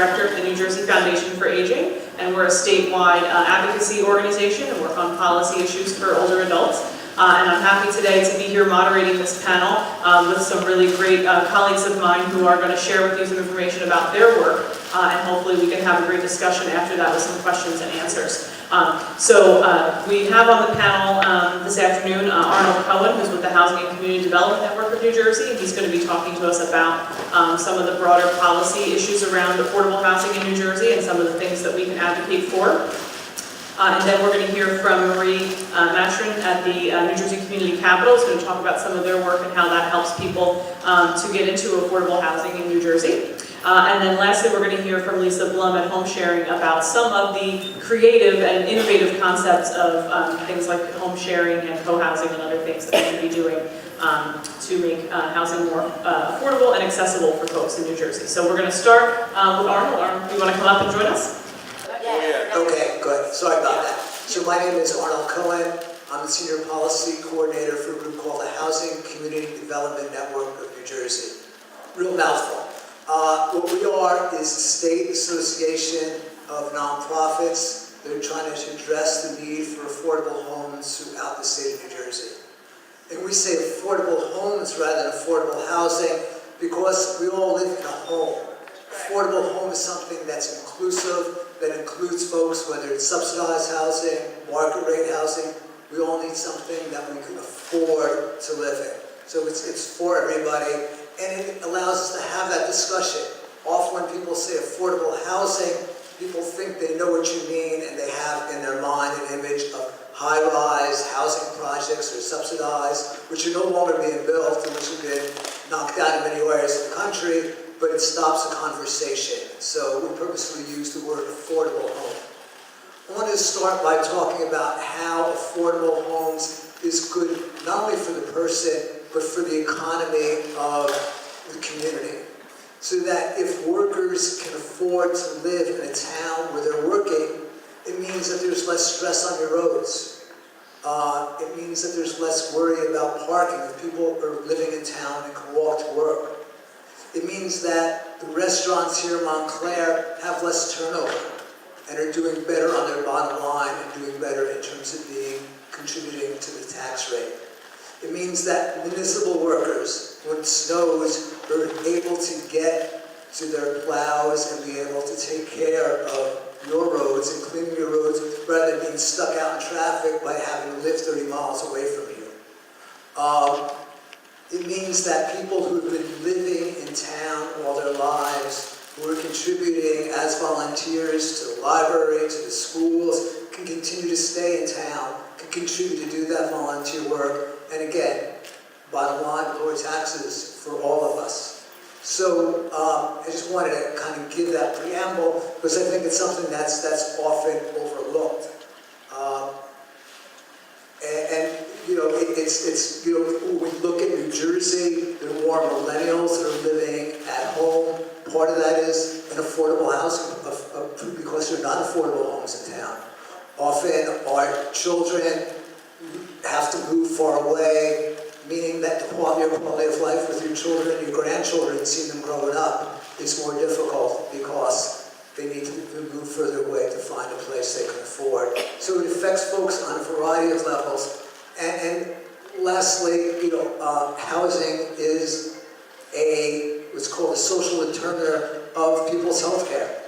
director of the New Jersey Foundation for Aging, and we're a statewide advocacy organization and work on policy issues for older adults. And I'm happy today to be here moderating this panel with some really great colleagues of mine who are going to share with you some information about their work, and hopefully we can have a great discussion after that with some questions and answers. We have on the panel this afternoon Arnold Cohen, who's with the Housing and Community Development Network of New Jersey, and he's going to be talking to us about some of the broader policy issues around affordable housing in New Jersey and some of the things that we can advocate for. And then we're going to hear from Mascherin at the New Jersey Community Capital, who's going to talk about some of their work and how that helps people to get into affordable housing in New Jersey. And then lastly, we're going to hear from Blum at Homesharing about some of the creative and innovative concepts of things like home sharing and co-housing and other things that we can be doing to make housing more affordable and accessible for folks in New Jersey. So we're going to start with Arnold. Arnold, do you want to come up and join us? Okay, good. Sorry about that. So my name is Arnold Cohen. I'm the Senior Policy Coordinator for a group called the Housing Community Development Network of New Jersey. Real mouthful. What we are is a state association of nonprofits that are trying to address the need for affordable homes throughout the state of New Jersey. And we say affordable homes rather than affordable housing because we all live in a home. Affordable home is something that's inclusive, that includes folks, whether it's subsidized housing, market rate housing. We all need something that we can afford to live in. So it's for everybody, and it allows us to have that discussion. Often when people say affordable housing, people think they know what you mean, and they have in their mind an image of high-rise housing projects that are subsidized, which are no longer being built and which have been knocked down in many areas of the country, but it stops the conversation. So we purposely use the word affordable home. I wanted to start by talking about how affordable homes is good not only for the person, but for the economy of the community. So that if workers can afford to live in a town where they're working, it means that there's less stress on your roads. It means that there's less worry about parking if people are living in town and can walk to work. It means that the restaurants here in Montclair have less turnover and are doing better on their bottom line and doing better in terms of contributing to the tax rate. It means that municipal workers, when it snows, are able to get to their plows and be able to take care of your roads and cleaning your roads rather than being stuck out in traffic by having to live 30 miles away from you. It means that people who have been living in town all their lives, who are contributing as volunteers to the library, to the schools, can continue to stay in town, can contribute to do that volunteer work, and again, bottom line, lower taxes for all of us. So I just wanted to kind of give that preamble because I think it's something that's often overlooked. When we look at New Jersey, there are more millennials that are living at home. Part of that is an affordable housing because there are not affordable homes in town. Often our children have to move far away, meaning that the quality of life with your children and your grandchildren, seeing them growing up, is more difficult because they need to move further away to find a place they can afford. So it affects folks on a variety of levels. And lastly, housing is what's called a social determinant of people's health care.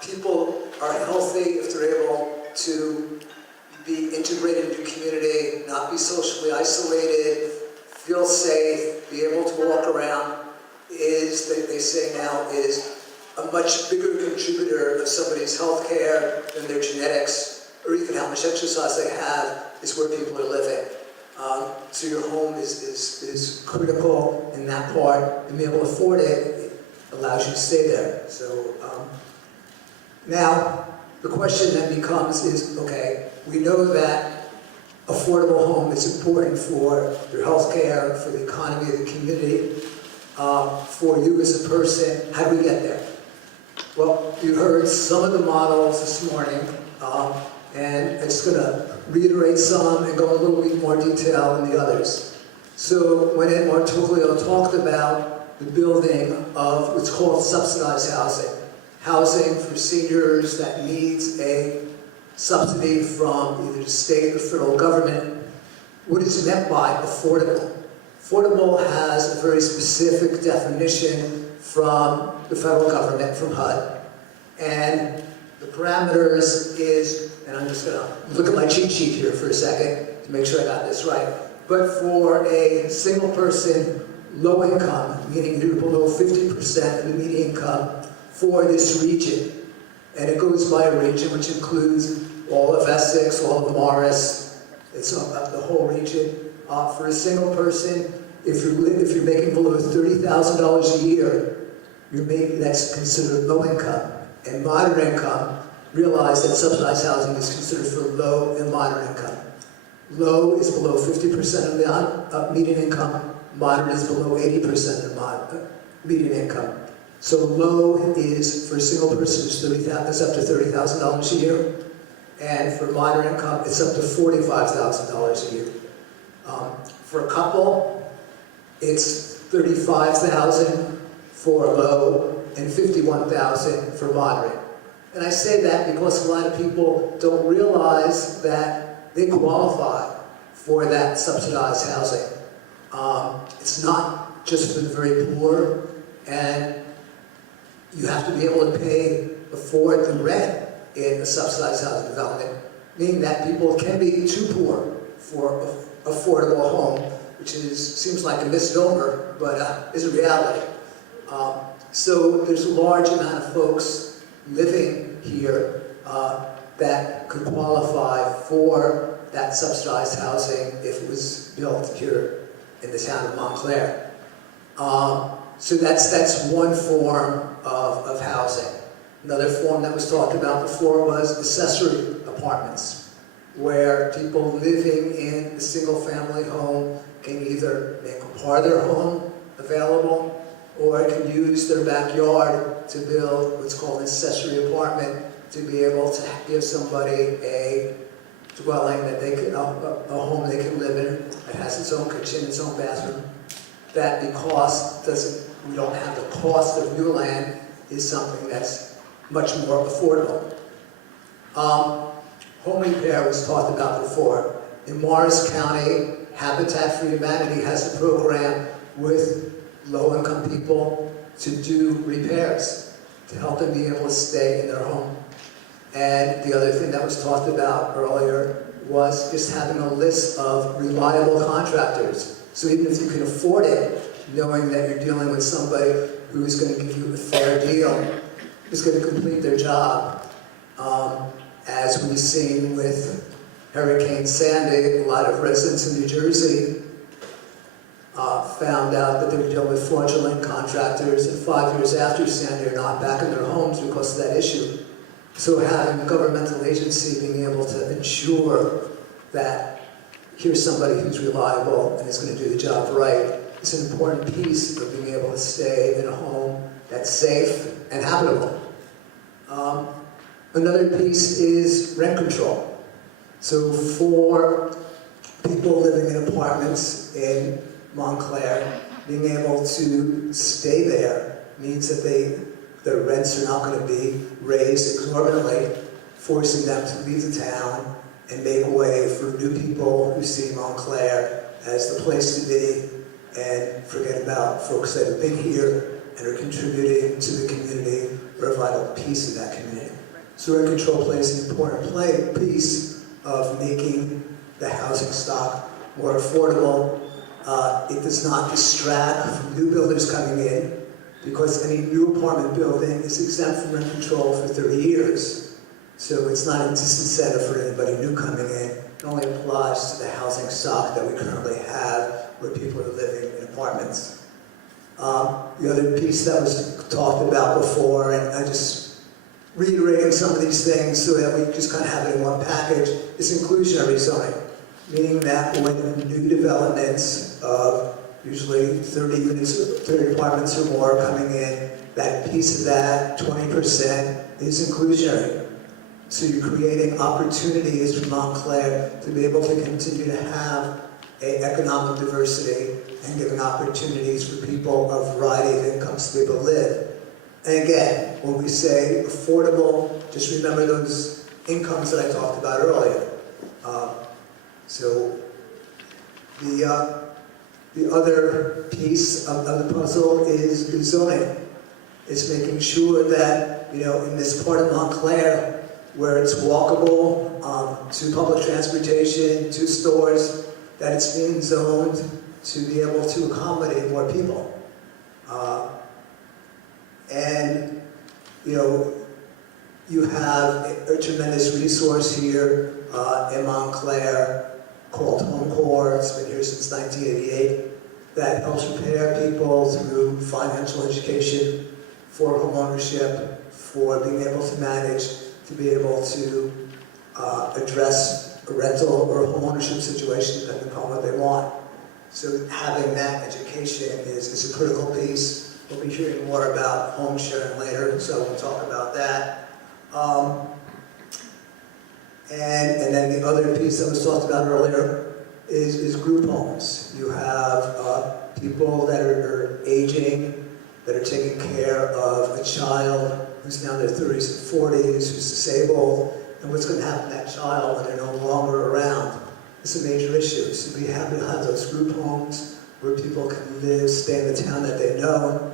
People are healthy if they're able to be integrated into community, not be socially isolated, feel safe, be able to walk around, they say now, is a much bigger contributor of somebody's health care than their genetics or even how much exercise they have is where people are living. So your home is critical in that part, and being able to afford it allows you to stay there. So now the question then becomes okay, we know that affordable home is important for your health care, for the economy of the community, for you as a person. How do we get there? Well, you heard some of the models this morning, and I'm just going to reiterate some and go a little bit more detail in the others. So when Ed Martoglio talked about the building of what's called subsidized housing. Housing for seniors that needs a subsidy from either the state or federal government. What is meant by affordable? Affordable has a very specific definition from the federal government, from HUD. And the parameters is, and I'm just gonna look at my cheat sheet here for a second to make sure I got this right. But for a single person, low income, meaning you're below 50% of the median income for this region. And it goes by a region which includes all of Essex, all of Morris, it's the whole region. For a single person, if you're making below $30,000 a year, that's considered low income. And moderate income, realize that subsidized housing is considered for low and moderate income. Low is below 50% of the median income, moderate is below 80% of the median income. So low is, for a single person, it's up to $30,000 a year. And for moderate income, it's up to $45,000 a year. For a couple, it's $35,000 for low and $51,000 for moderate. And I say that because a lot of people don't realize that they qualify for that subsidized housing. It's not just for the very poor, and you have to be able to afford the rent in a subsidized housing development, meaning that people can be too poor for an affordable home, which seems like a misnomer, but is a reality. So there's a large amount of folks living here that could qualify for that subsidized housing if it was built here in the town of Montclair. So that's one form of housing. Another form that was talked about before was accessory apartments, where people living in a single-family home can either make a part of their home available or can use their backyard to build what's called an accessory apartment to be able to give somebody a dwelling that they can, a home they can live in that has its own kitchen, its own bathroom. That because we don't have the cost of new land is something that's much more affordable. Home repair was talked about before. In Morris County, Habitat for Humanity has a program with low-income people to do repairs, to help them be able to stay in their home. And the other thing that was talked about earlier was just having a list of reliable contractors. So even if you can afford it, knowing that you're dealing with somebody who's going to give you a fair deal, who's going to complete their job. As we've seen with Hurricane Sandy, a lot of residents in New Jersey found out that they were dealing with fraudulent contractors, and 5 years after Sandy are not back in their homes because of that issue. So having a governmental agency being able to ensure that here's somebody who's reliable and is going to do the job right is an important piece of being able to stay in a home that's safe and habitable. Another piece is rent control. So for people living in apartments in Montclair, being able to stay there means that their rents are not going to be raised exorbitantly, forcing them to leave the town and make way for new people who see Montclair as the place to be and forget about folks that have been here and are contributing to the community or a vital piece of that community. So rent control plays an important piece of making the housing stock more affordable. It does not distract from new builders coming in, because any new apartment building is exempt from rent control for 30 years. So it's not a disincentive for anybody new coming in. It only applies to the housing stock that we currently have where people are living in apartments. The other piece that was talked about before, and I just reiterating some of these things so that we just kind of have it in one package, is inclusionary zoning. Meaning that when new developments of usually 30 units, 30 apartments or more coming in, that piece of that, 20%, is inclusionary. So you're creating opportunities for Montclair to be able to continue to have economic diversity and giving opportunities for people of a variety of incomes to be able to live. And again, when we say affordable, just remember those incomes that I talked about earlier. So the other piece of the puzzle is zoning. It's making sure that, you know, in this part of Montclair, where it's walkable to public transportation, to stores, that it's being zoned to be able to accommodate more people. And, you know, you have a tremendous resource here in Montclair called HomeCore. It's been here since 1988. That helps prepare people through financial education for homeownership, for being able to manage, to be able to address a rental or homeownership situation depending upon what they want. So having that education is a critical piece. We'll be hearing more about Homesharing later, so we'll talk about that. And then the other piece that was talked about earlier is group homes. You have people that are aging, that are taking care of a child who's now in their 30s and 40s, who's disabled, and what's going to happen to that child when they're no longer around. It's a major issue. So we have to have those group homes where people can live, stay in the town that they know.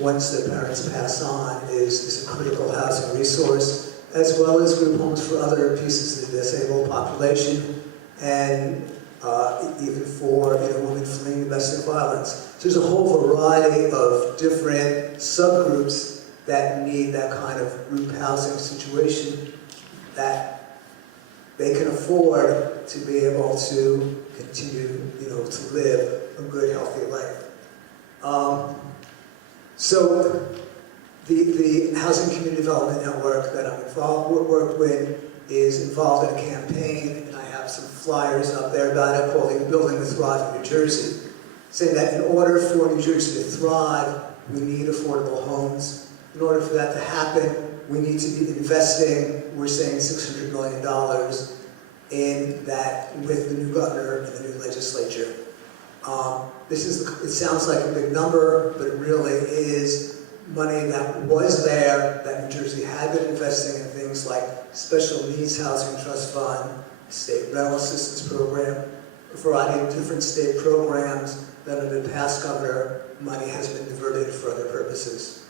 Once their parents pass on is a critical housing resource, as well as group homes for other pieces of the disabled population, and even for women fleeing domestic violence. So there's a whole variety of different subgroups that need that kind of group housing situation that they can afford to be able to continue, to live a good, healthy life. So the Housing Community Development Network that I'm worked with is involved in a campaign, and I have some flyers up there about it called Building to Thrive in New Jersey, saying that in order for New Jersey to thrive, we need affordable homes. In order for that to happen, we need to be investing, we're saying $600 million in that with the new governor and the new legislature. It sounds like a big number, but it really is money that was there, that New Jersey had been investing in things like Special Needs Housing Trust Fund, State Rental Assistance Program, a variety of different state programs that under the past governor, money has been diverted for other purposes.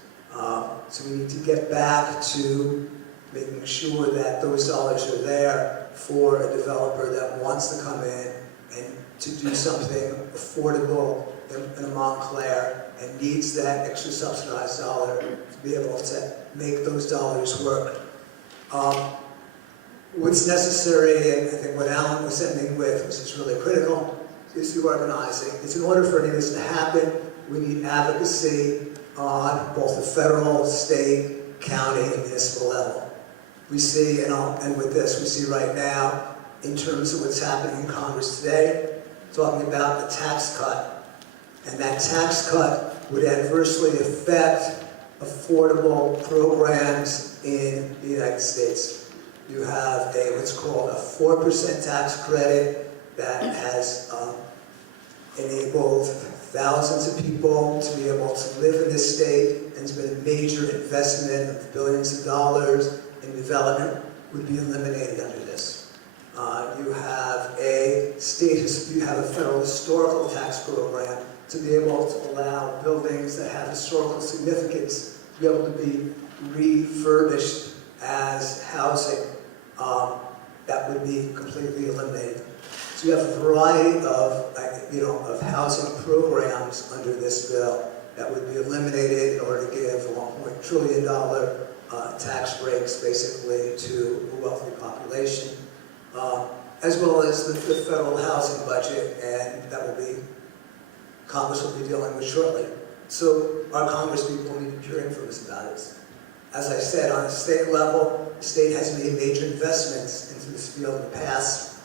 So we need to get back to making sure that those dollars are there for a developer that wants to come in and to do something affordable in a Montclair and needs that extra subsidized dollar to be able to make those dollars work. What's necessary, and I think what Alan was ending with, which is really critical, is the organizing. It's in order for any of this to happen, we need advocacy on both the federal, state, county, and municipal level. We see, and I'll end with this, we see right now, in terms of what's happening in Congress today, talking about the tax cut. And that tax cut would adversely affect affordable programs in the United States. You have what's called a 4% tax credit that has enabled thousands of people to be able to live in this state, and it's been a major investment of billions of dollars in development, would be eliminated under this. You have a federal historical tax program to be able to allow buildings that have historical significance to be able to be refurbished as housing. That would be completely eliminated. So you have a variety of housing programs under this bill that would be eliminated in order to give a $1 trillion tax breaks basically to a wealthy population, as well as the federal housing budget, and that will be, Congress will be dealing with shortly. So our Congress people need to be hearing from us about it. As I said, on a state level, the state has made major investments into this field in the past.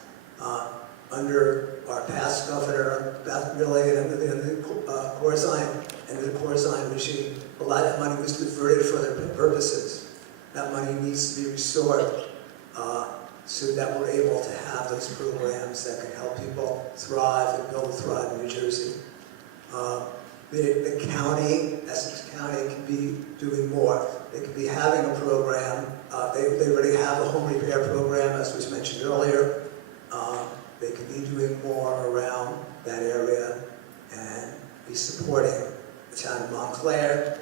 Under our past governor, really, under the Corzine regime, a lot of money was diverted for other purposes. That money needs to be restored. so that we're able to have those programs that can help people thrive and build a thriving New Jersey. The county, Essex County, can be doing more. They could be having a program. They already have a home repair program, as was mentioned earlier. They could be doing more around that area and be supporting the town of Montclair.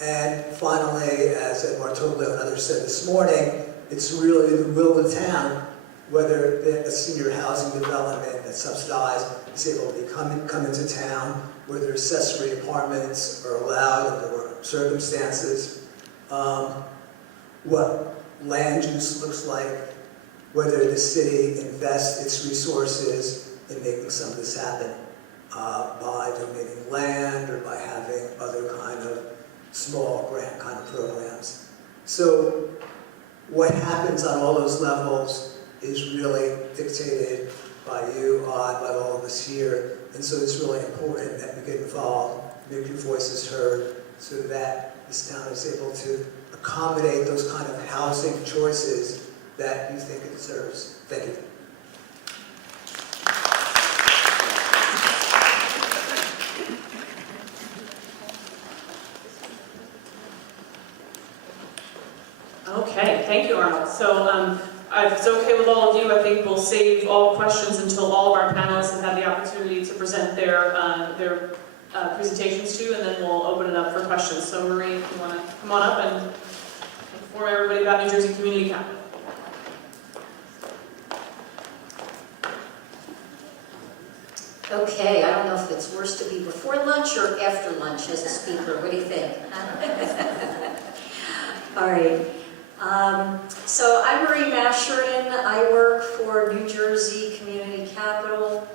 And finally, as Ed Martoglio and others said this morning, it's really the will of the town, whether a senior housing development that's subsidized is able to come into town, whether accessory apartments are allowed under circumstances, what land use looks like, whether the city invests its resources in making some of this happen by donating land or by having other kind of small grant kind of programs. So what happens on all those levels is really dictated by you, by all of us here. And so it's really important that we get involved, make your voices heard, so that this town is able to accommodate those kind of housing choices that you think it deserves. Thank you. Okay, thank you, Arnold. So if it's okay with all of you, I think we'll save all questions until all of our panelists have had the opportunity to present their presentations to you, and then we'll open it up for questions. So Marie, if you want to come on up and inform everybody about New Jersey Community Capital. Okay, I don't know if it's worse to be before lunch or after lunch as a speaker. What do you think? All right. So I'm Marie Mascherin. I work for New Jersey Community Capital.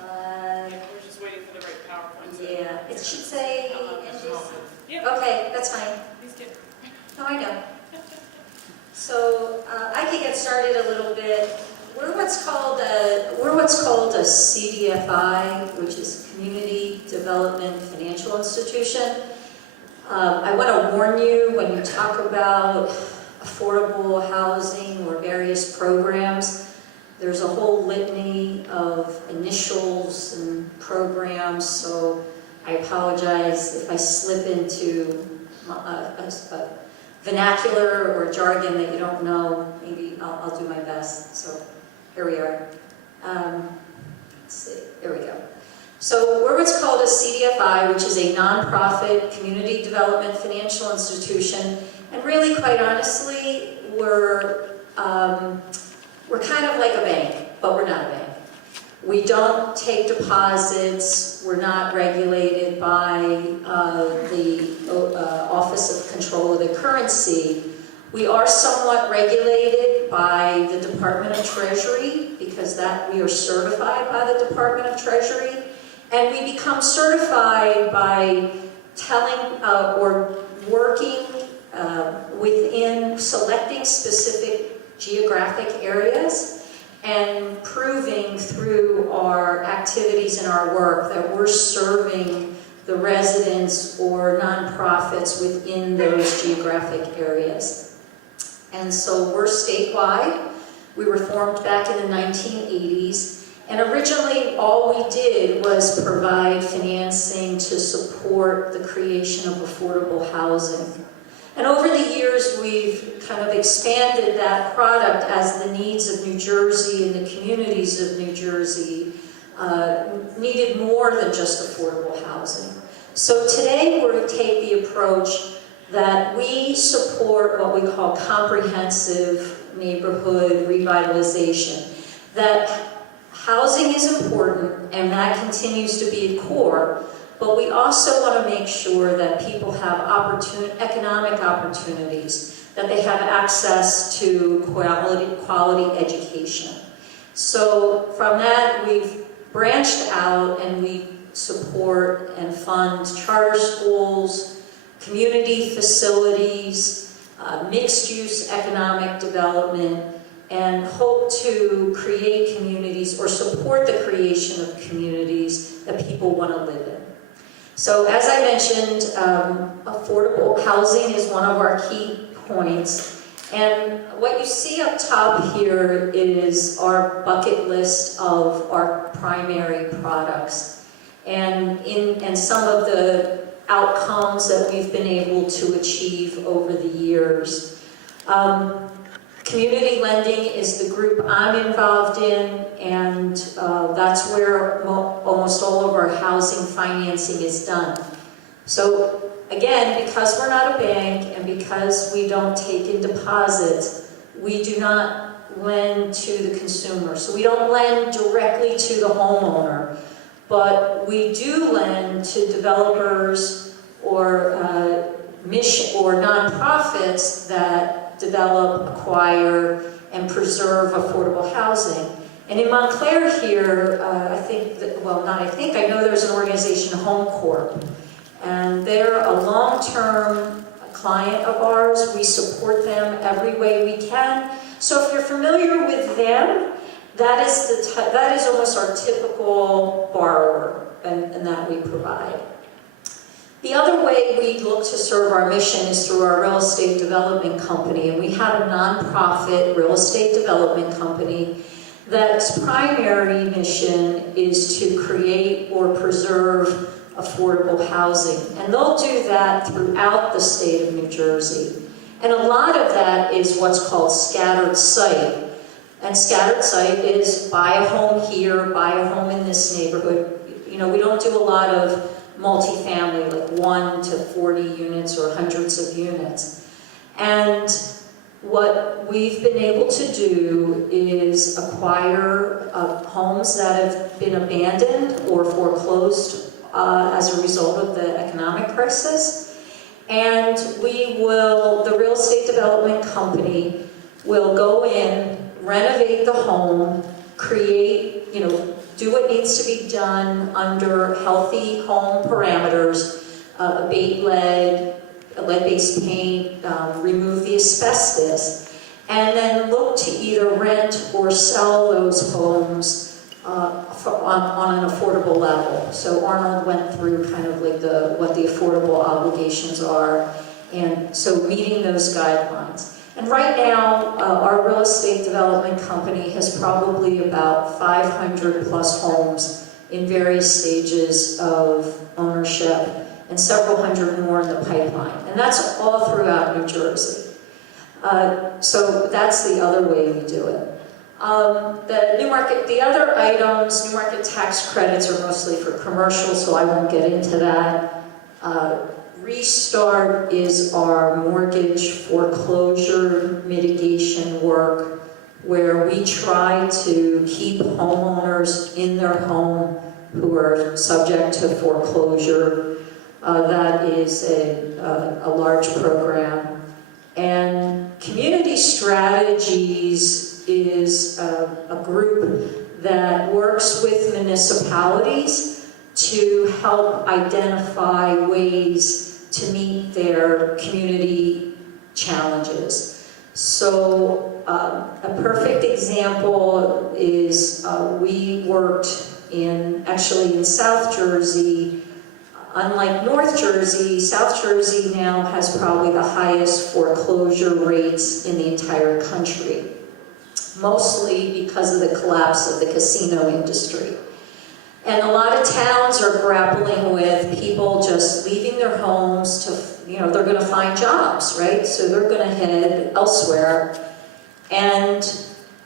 We're just waiting for the right PowerPoint. Yeah, it should say NJC. Yep. Okay, that's fine. Please do. No, I know. So I can get started a little bit. We're what's called a CDFI, which is Community Development Financial Institution. I want to warn you when you talk about affordable housing or various programs, there's a whole litany of initials and programs, so I apologize if I slip into a vernacular or jargon that you don't know. Maybe I'll do my best. So here we are. Let's see, here we go. So we're what's called a CDFI, which is a nonprofit community development financial institution. And really, quite honestly, we're kind of like a bank, but we're not a bank. We don't take deposits. We're not regulated by the Office of Control of the Currency. We are somewhat regulated by the Department of Treasury because we are certified by the Department of Treasury. And we become certified by telling or working within selecting specific geographic areas and proving through our activities and our work that we're serving the residents or nonprofits within those geographic areas. And so we're statewide. We were formed back in the 1980s. And originally, all we did was provide financing to support the creation of affordable housing. And over the years, we've kind of expanded that product as the needs of New Jersey and the communities of New Jersey needed more than just affordable housing. So today, we take the approach that we support what we call comprehensive neighborhood revitalization. That housing is important, and that continues to be a core, but we also want to make sure that people have economic opportunities, that they have access to quality education. So from that, we've branched out and we support and fund charter schools, community facilities, mixed-use economic development, and hope to create communities or support the creation of communities that people want to live in. So as I mentioned, affordable housing is one of our key points, And what you see up top here is our bucket list of our primary products and some of the outcomes that we've been able to achieve over the years. Community lending is the group I'm involved in, and that's where almost all of our housing financing is done. So again, because we're not a bank and because we don't take in deposits, we do not lend to the consumer. So we don't lend directly to the homeowner, but we do lend to developers or mission or nonprofits that develop, acquire, and preserve affordable housing. And in Montclair here, I know there's an organization, Home Corp, and they're a long-term client of ours. We support them every way we can. So if you're familiar with them, that is almost our typical borrower and that we provide. The other way we look to serve our mission is through our real estate development company, and we have a nonprofit real estate development company that's primary mission is to create or preserve affordable housing. And they'll do that throughout the state of New Jersey. And a lot of that is what's called scattered site. And scattered site is buy a home here, buy a home in this neighborhood. You know, we don't do a lot of multifamily, like 1 to 40 units or hundreds of units. And what we've been able to do is acquire homes that have been abandoned or foreclosed as a result of the economic crisis. And the real estate development company will go in, renovate the home, create, do what needs to be done under healthy home parameters, abate lead-based paint, remove the asbestos, and then look to either rent or sell those homes on an affordable level. So Arnold went through kind of like what the affordable obligations are, and so meeting those guidelines. And right now, our real estate development company has probably about 500 plus homes in various stages of ownership and several hundred more in the pipeline. And that's all throughout New Jersey. So that's the other way we do it. The other items, new market tax credits are mostly for commercial, so I won't get into that. Restart is our mortgage foreclosure mitigation work, where we try to keep homeowners in their home who are subject to foreclosure. That is a large program. And Community Strategies is a group that works with municipalities to help identify ways to meet their community challenges. So a perfect example is we worked in South Jersey. Unlike North Jersey, South Jersey now has probably the highest foreclosure rates in the entire country, mostly because of the collapse of the casino industry. And a lot of towns are grappling with people just leaving their homes to, they're going to find jobs, right? So they're going to head elsewhere. And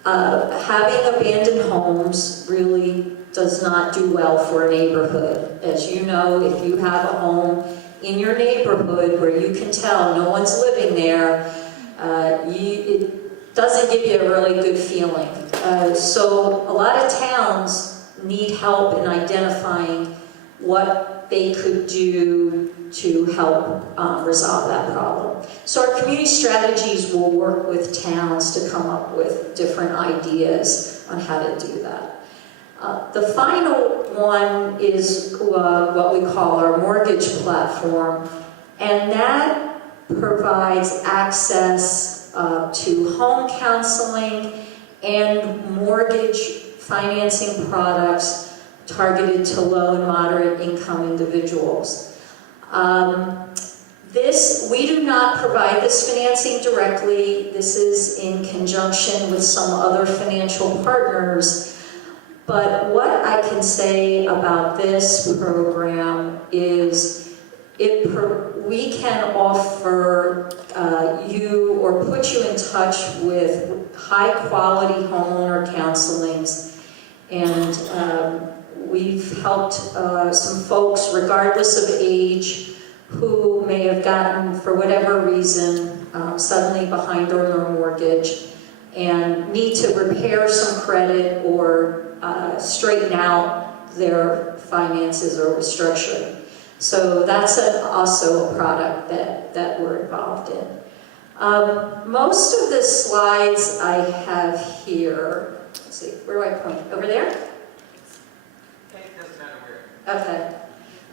having abandoned homes really does not do well for a neighborhood. As you know, if you have a home in your neighborhood where you can tell no one's living there, it doesn't give you a really good feeling. So a lot of towns need help in identifying what they could do to help resolve that problem. So our community strategies will work with towns to come up with different ideas on how to do that. The final one is what we call our mortgage platform, and that provides access to home counseling and mortgage financing products targeted to low and moderate income individuals. We do not provide this financing directly. This is in conjunction with some other financial partners. But what I can say about this program is we can offer you or put you in touch with high-quality homeowner counselings. And we've helped some folks, regardless of age, who may have gotten, for whatever reason, suddenly behind on their mortgage and need to repair some credit or straighten out their finances or restructuring. So that's also a product that we're involved in. Most of the slides I have here, let's see, where do I point? Over there? Okay.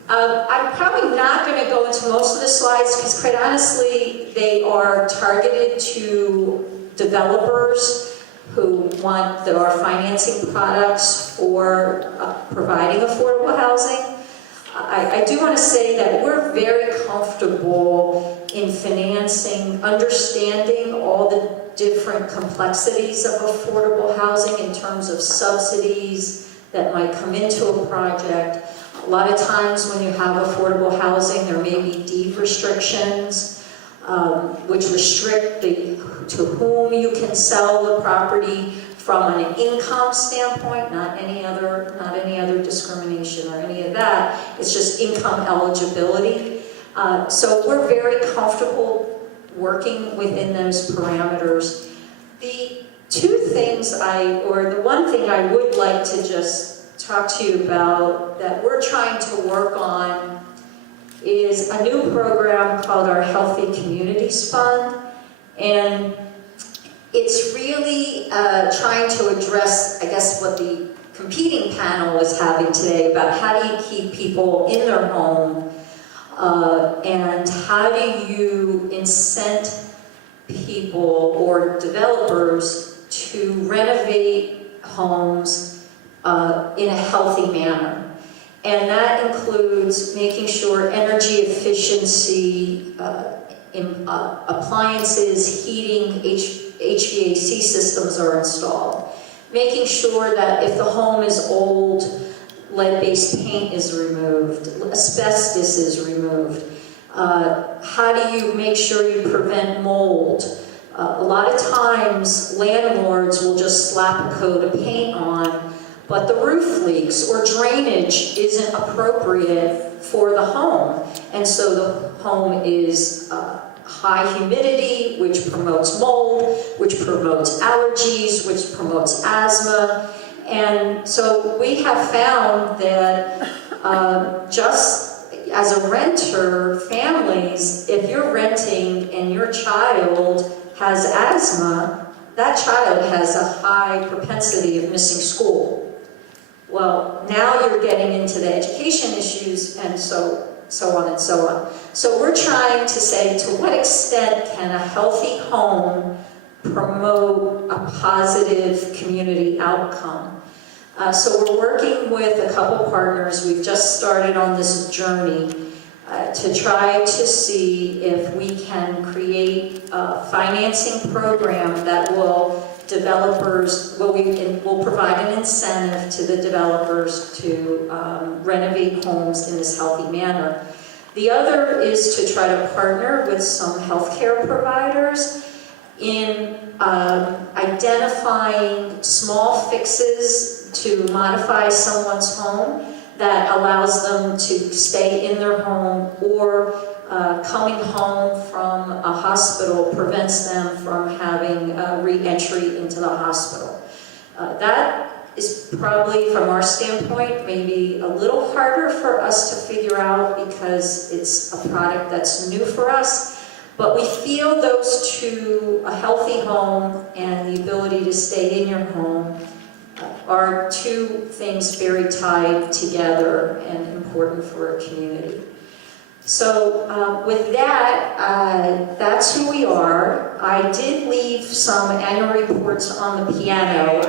I'm probably not going to go into most of the slides because, quite honestly, they are targeted to developers who want our financing products for providing affordable housing. I do want to say that we're very comfortable in financing, understanding all the different complexities of affordable housing in terms of subsidies that might come into a project. A lot of times when you have affordable housing, there may be deed restrictions, which restrict to whom you can sell the property from an income standpoint, not any other discrimination or any of that. It's just income eligibility. So we're very comfortable working within those parameters. The one thing I would like to just talk to you about that we're trying to work on is a new program called our Healthy Communities Fund. And it's really trying to address, I guess, what the competing panel was having today about how do you keep people in their home and how do you incent people or developers to renovate homes in a healthy manner. And that includes making sure energy efficiency, appliances, heating, HVAC systems are installed. Making sure that if the home is old, lead-based paint is removed, asbestos is removed. How do you make sure you prevent mold? A lot of times, landlords will just slap a coat of paint on, but the roof leaks or drainage isn't appropriate for the home. And so the home is high humidity, which promotes mold, which promotes allergies, which promotes asthma. And so we have found that just as a renter, families, if you're renting and your child has asthma, that child has a high propensity of missing school. Well, now you're getting into the education issues and so on and so on. So we're trying to say, to what extent can a healthy home promote a positive community outcome? So we're working with a couple partners. We've just started on this journey to try to see if we can create a financing program that will will provide an incentive to the developers to renovate homes in this healthy manner. The other is to try to partner with some healthcare providers in identifying small fixes to modify someone's home that allows them to stay in their home, or coming home from a hospital prevents them from having re-entry into the hospital. That is probably, from our standpoint, maybe a little harder for us to figure out because it's a product that's new for us. But we feel those two, a healthy home and the ability to stay in your home, are two things very tied together and important for a community. So with that, that's who we are. I did leave some annual reports on the piano.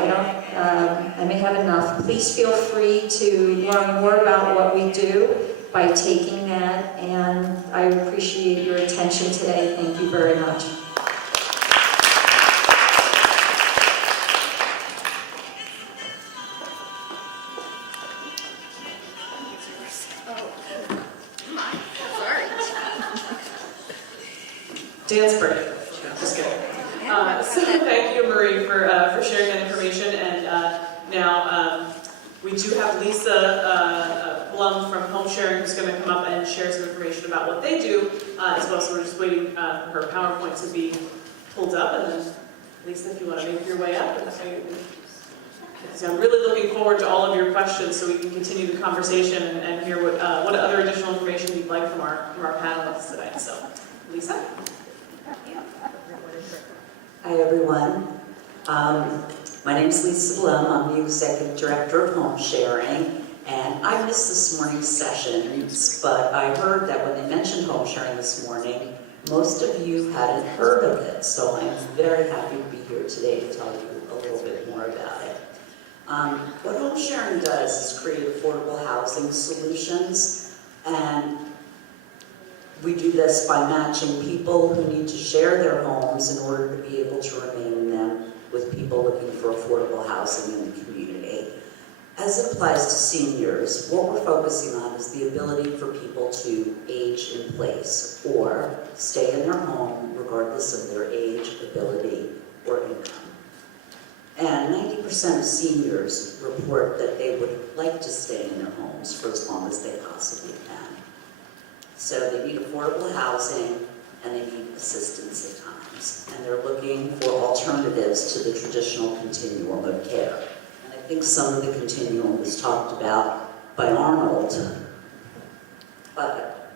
I may have enough. Please feel free to learn more about what we do by taking that, and I appreciate your attention today. Thank you very much. Dance break. Just kidding. So thank you, Marie, for sharing that information. And now we do have Lisa Blum from Homesharing who's going to come up and share some information about what they do as well. So we're just waiting for her PowerPoint to be pulled up. And then, Lisa, if you want to make your way up. So I'm really looking forward to all of your questions so we can continue the conversation and hear what other additional information you'd like from our panelists today. So, Lisa? Hi, everyone. My name is Lisa Blum. I'm the Executive Director of Homesharing, and I missed this morning's sessions, but I heard that when they mentioned Homesharing this morning, most of you hadn't heard of it, so I'm very happy to be here today to tell you a little bit more about it. What Homesharing does is create affordable housing solutions, and we do this by matching people who need to share their homes in order to be able to remain in them with people looking for affordable housing in the community. As it applies to seniors, what we're focusing on is the ability for people to age in place or stay in their home regardless of their age, ability, or income. And 90% of seniors report that they would like to stay in their homes for as long as they possibly can. So they need affordable housing and they need assistance at times. And they're looking for alternatives to the traditional continuum of care. And I think some of the continuum was talked about by Arnold. But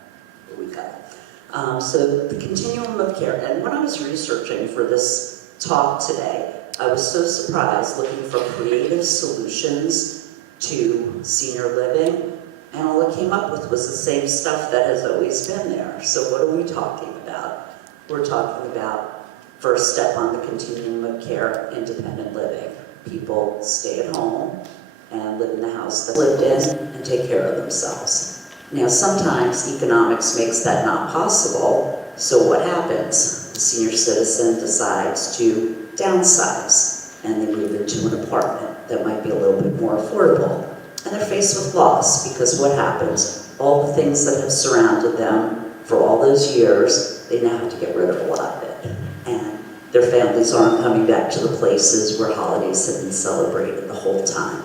here we go. So the continuum of care. And when I was researching for this talk today, I was so surprised looking for creative solutions to senior living. And all I came up with was the same stuff that has always been there. So what are we talking about? We're talking about first step on the continuum of care, independent living. People stay at home and live in the house they lived in and take care of themselves. Now sometimes economics makes that not possible, so what happens? The senior citizen decides to downsize and they move into an apartment that might be a little bit more affordable. And they're faced with loss because what happens? All the things that have surrounded them for all those years, they now have to get rid of a lot of it. And their families aren't coming back to the places where holidays have been celebrated the whole time.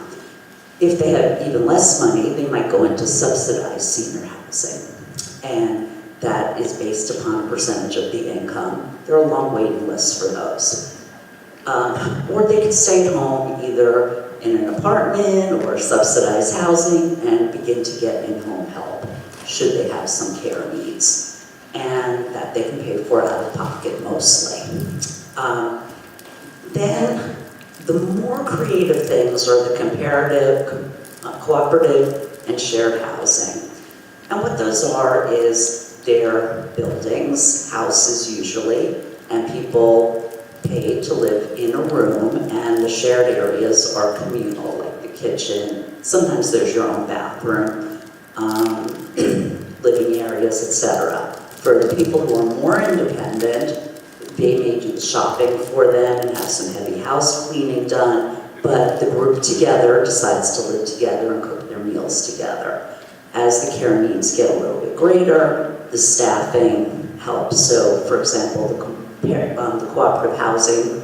If they have even less money, they might go into subsidized senior housing. And that is based upon a percentage of the income. There are long waiting lists for those. Or they can stay at home either in an apartment or subsidized housing and begin to get in-home help should they have some care needs, and that they can pay for out of pocket mostly. Then the more creative things are the comparative, cooperative, and shared housing. And what those are is they're buildings, houses usually, and people pay to live in a room, and the shared areas are communal, like the kitchen. Sometimes there's your own bathroom, living areas, etc. For the people who are more independent, they may do the shopping for them and have some heavy house cleaning done, but the group together decides to live together and cook their meals together. As the care needs get a little bit greater, the staffing helps. So, for example, the Cooperative Housing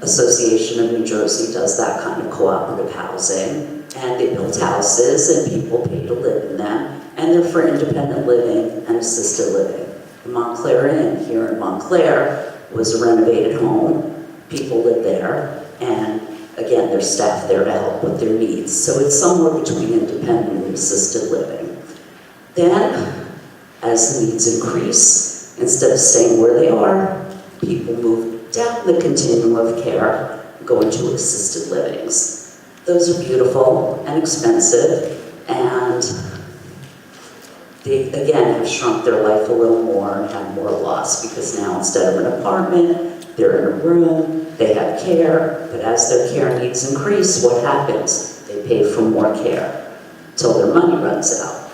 Association of New Jersey does that kind of cooperative housing, and they build houses and people pay to live in them, and they're for independent living and assisted living. The Montclair Inn here in Montclair was a renovated home. People live there, and again, there's staff there to help with their needs. So it's somewhere between independent and assisted living. Then, as the needs increase, instead of staying where they are, people move down the continuum of care, go into assisted livings. Those are beautiful and expensive, and they, again, have shrunk their life a little more and have more loss because now instead of an apartment, they're in a room, they have care, but as their care needs increase, what happens? They pay for more care till their money runs out.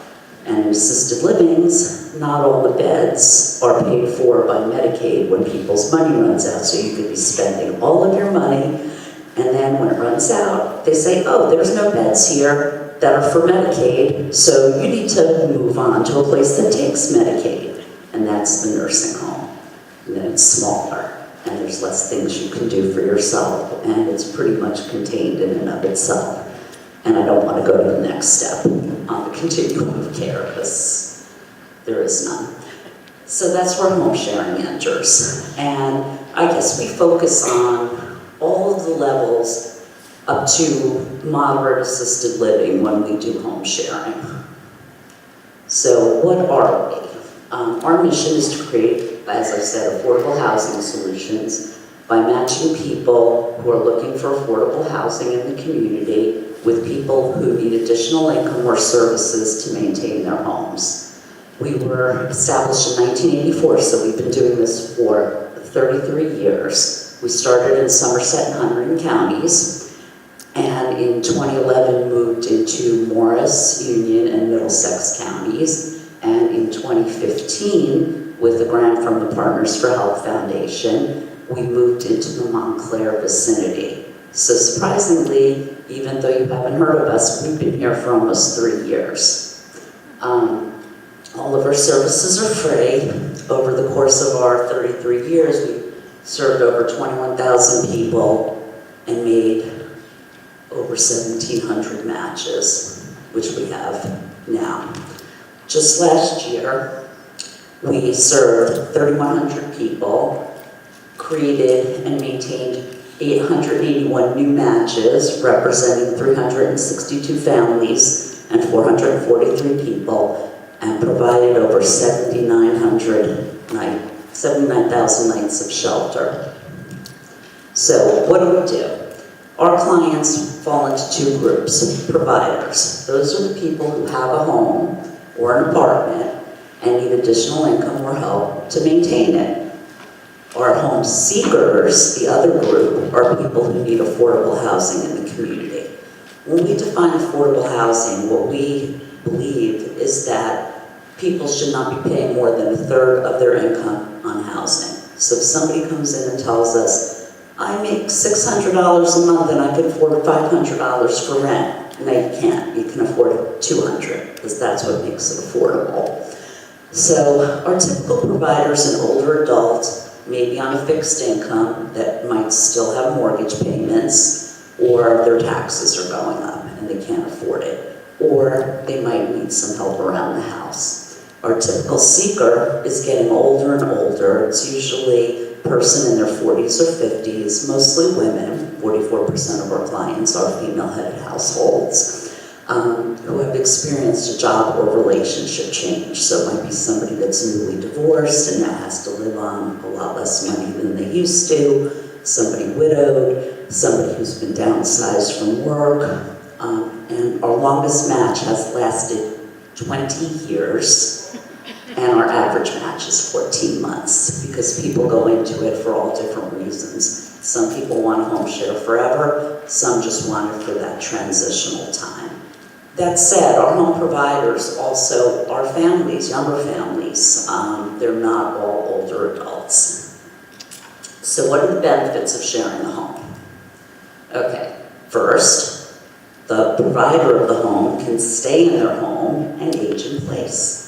And in assisted livings, not all the beds are paid for by Medicaid when people's money runs out. So you could be spending all of your money, and then when it runs out, they say, oh, there's no beds here that are for Medicaid, so you need to move on to a place that takes Medicaid. And that's the nursing home. And then it's smaller, and there's less things you can do for yourself, and it's pretty much contained in and of itself. And I don't want to go to the next step on the continuum of care, because there is none. So that's where home sharing enters. And I guess we focus on all of the levels up to moderate assisted living when we do home sharing. So what are we? Our mission is to create, as I said, affordable housing solutions by matching people who are looking for affordable housing in the community with people who need additional income or services to maintain their homes. We were established in 1984, so we've been doing this for 33 years. We started in Somerset and Hunterdon counties, and in 2011 moved into Morris, Union, and Middlesex counties, and in 2015, with a grant from the Partners for Health Foundation, we moved into the Montclair vicinity. So surprisingly, even though you haven't heard of us, we've been here for almost 3 years. All of our services are free. Over the course of our 33 years, we served over 21,000 people and made over 1,700 matches, which we have now. Just last year, we served 3,100 people, created and maintained 881 new matches, representing 362 families and 443 people, and provided over 79,000 nights of shelter. So what do? Our clients fall into two groups: providers. Those are the people who have a home or an apartment and need additional income or help to maintain it. Our home seekers, the other group, are people who need affordable housing in the community. When we define affordable housing, what we believe is that people should not be paying more than 1/3 of their income on housing. So if somebody comes in and tells us, I make $600 a month and I can afford $500 for rent. No, you can't. You can afford $200, because that's what makes it affordable. So our typical provider is an older adult, maybe on a fixed income that might still have mortgage payments, or their taxes are going up and they can't afford it, or they might need some help around the house. Our typical seeker is getting older and older. It's usually a person in their 40s or 50s, mostly women. 44% of our clients are female-headed households who have experienced a job or relationship change. So it might be somebody that's newly divorced and now has to live on a lot less money than they used to, somebody widowed, somebody who's been downsized from work, and our longest match has lasted 20 years, and our average match is 14 months, because people go into it for all different reasons. Some people want a home share forever, some just want it for that transitional time. That said, our home providers also are families, younger families. They're not all older adults. So what are the benefits of sharing a home? Okay, first, the provider of the home can stay in their home and age in place.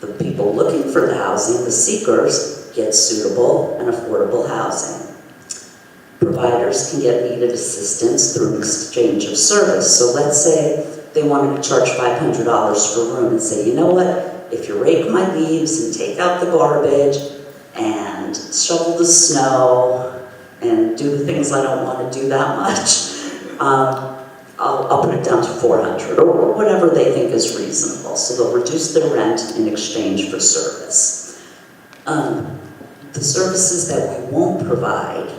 The people looking for the housing, the seekers, get suitable and affordable housing. Providers can get needed assistance through exchange of service. So let's say they wanted to charge $500 for a room and say, you know what, if you rake my leaves and take out the garbage and shovel the snow and do the things I don't want to do that much, I'll put it down to $400 or whatever they think is reasonable. So they'll reduce their rent in exchange for service. The services that we won't provide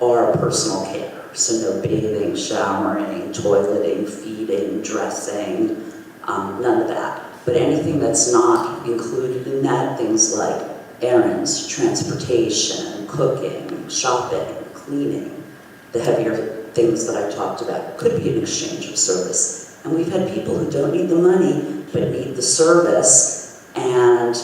are personal care. So no bathing, showering, toileting, feeding, dressing, none of that. But anything that's not included in that, things like errands, transportation, cooking, shopping, cleaning, the heavier things that I talked about, could be an exchange of service. And we've had people who don't need the money but need the service, and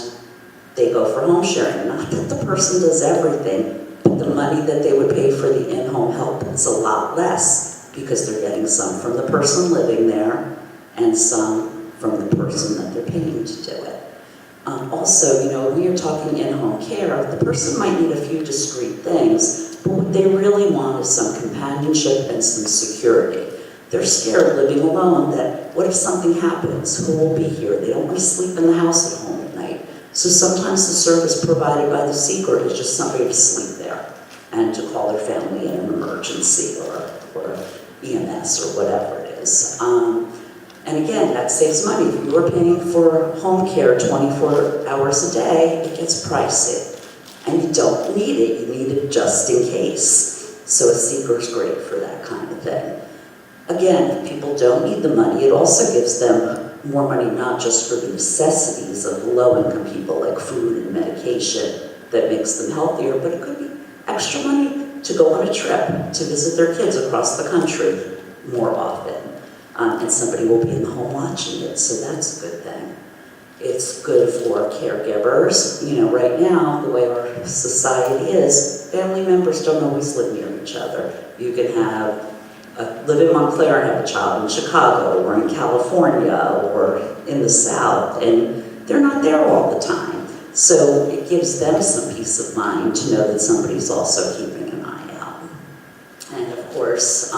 they go for home sharing. Not that the person does everything, but the money that they would pay for the in-home help is a lot less because they're getting some from the person living there and some from the person that they're paying to do it. Also, when you're talking in-home care, the person might need a few discrete things, but what they really want is some companionship and some security. They're scared living alone that what if something happens? Who will be here? They don't want to sleep in the house at home at night. So sometimes the service provided by the seeker is just somebody to sleep there and to call their family in an emergency or EMS or whatever it is. And again, that saves money. If you are paying for home care 24 hours a day, it gets pricey. And you don't need it, you need it just in case. So a seeker is great for that kind of thing. Again, if people don't need the money, it also gives them more money not just for the necessities of low-income people like food and medication that makes them healthier, but it could be extra money to go on a trip, to visit their kids across the country more often. And somebody will be in the home watching it, so that's a good thing. It's good for caregivers. Right now, the way our society is, family members don't always live near each other. You can live in Montclair and have a child in Chicago or in California or in the South, and they're not there all the time. So it gives them some peace of mind to know that somebody's also keeping an eye out. And of course,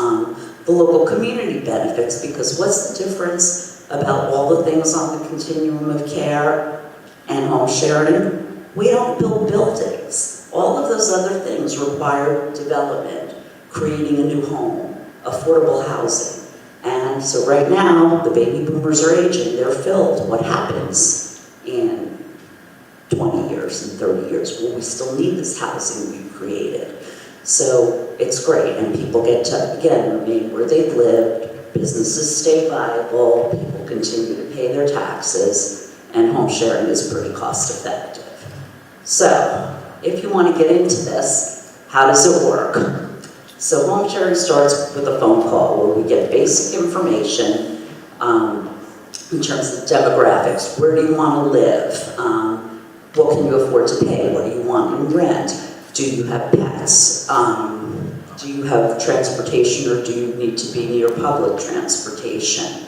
the local community benefits, because what's the difference about all the things on the continuum of care and home sharing? We don't build buildings. All of those other things require development, creating a new home, affordable housing. And so right now, the baby boomers are aging, they're filled. What happens in 20 years and 30 years? Well, we still need this housing we've created. So it's great, and people get to, again, remain where they've lived, businesses stay viable, people continue to pay their taxes, and home sharing is pretty cost effective. So, if you want to get into this, how does it work? So home sharing starts with a phone call where we get basic information in terms of demographics. Where do you want to live? What can you afford to pay? What do you want in rent? Do you have pets? Do you have transportation, or do you need to be near public transportation?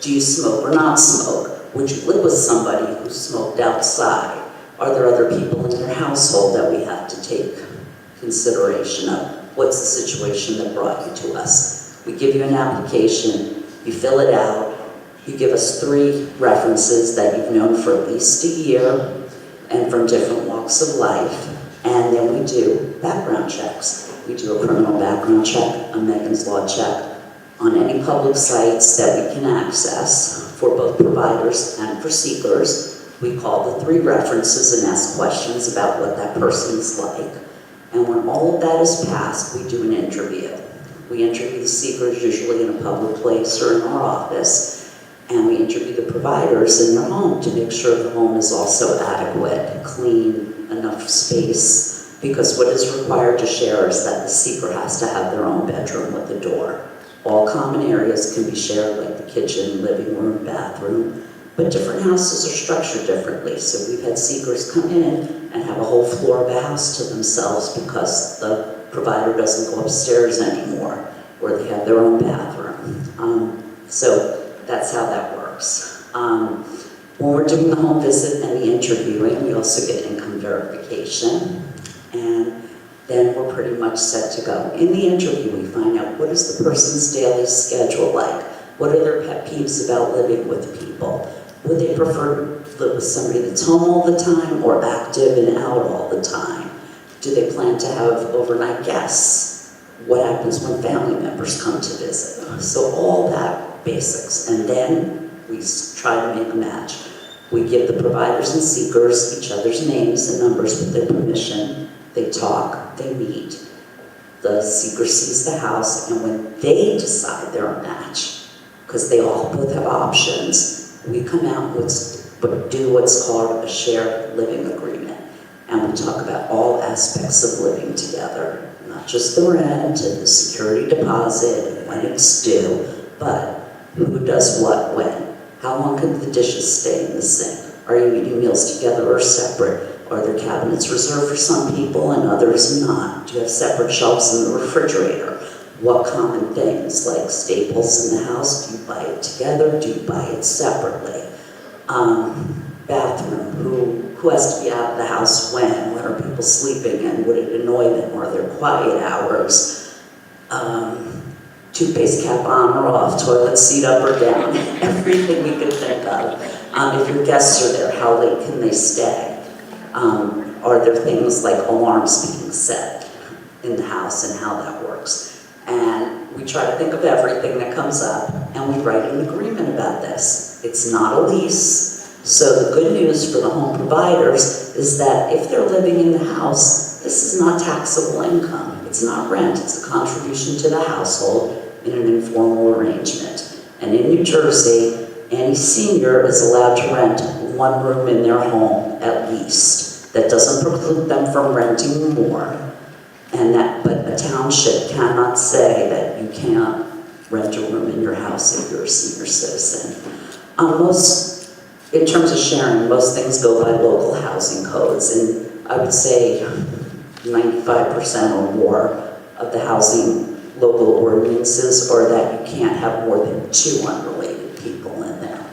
Do you smoke or not smoke? Would you live with somebody who smoked outside? Are there other people in your household that we have to take consideration of? What's the situation that brought you to us? We give you an application, you fill it out, you give us 3 references that you've known for at least a year and from different walks of life, and then we do background checks. We do a criminal background check, a Megan's Law check on any public sites that we can access for both providers and for seekers. We call the 3 references and ask questions about what that person is like. And when all of that is passed, we do an interview. We interview the seekers usually in a public place or in our office, and we interview the providers in their home to make sure the home is also adequate, clean, enough space, because what is required to share is that the seeker has to have their own bedroom with a door. All common areas can be shared, like the kitchen, living room, bathroom, but different houses are structured differently. So we've had seekers come in and have a whole floor of a house to themselves because the provider doesn't go upstairs anymore, or they have their own bathroom. So that's how that works. When we're doing the home visit and the interviewing, we also get income verification, and then we're pretty much set to go. In the interview, we find out what is the person's daily schedule like, what are their pet peeves about living with people, would they prefer to live with somebody that's home all the time or active and out all the time, do they plan to have overnight guests, what happens when family members come to visit, so all that basics, and then we try to make a match. We give the providers and seekers each other's names and numbers with their permission. They talk, they meet. The seeker sees the house, and when they decide they're a match, because they all both have options, we come out and do what's called a shared living agreement. And we talk about all aspects of living together, not just the rent and the security deposit and when it's due, but who does what when. How long can the dishes stay in the sink? Are you eating meals together or separate? Are there cabinets reserved for some people and others not? Do you have separate shelves in the refrigerator? What common things like staples in the house, do you buy it together? Do you buy it separately? Bathroom, who has to be out of the house when? When are people sleeping and would it annoy them? Are there quiet hours? Toothpaste cap on or off, toilet seat up or down, everything we could think of. If your guests are there, how late can they stay? Are there things like alarms being set in the house and how that works? And we try to think of everything that comes up and we write an agreement about this. It's not a lease. So the good news for the home providers is that if they're living in the house, this is not taxable income. It's not rent, it's a contribution to the household in an informal arrangement. And in New Jersey, any senior is allowed to rent one room in their home at least. That doesn't preclude them from renting more. But a township cannot say that you can't rent a room in your house if you're a senior citizen. In terms of sharing, most things go by local housing codes, and I would say 95% or more of the housing local ordinances are that you can't have more than 2 unrelated people in there.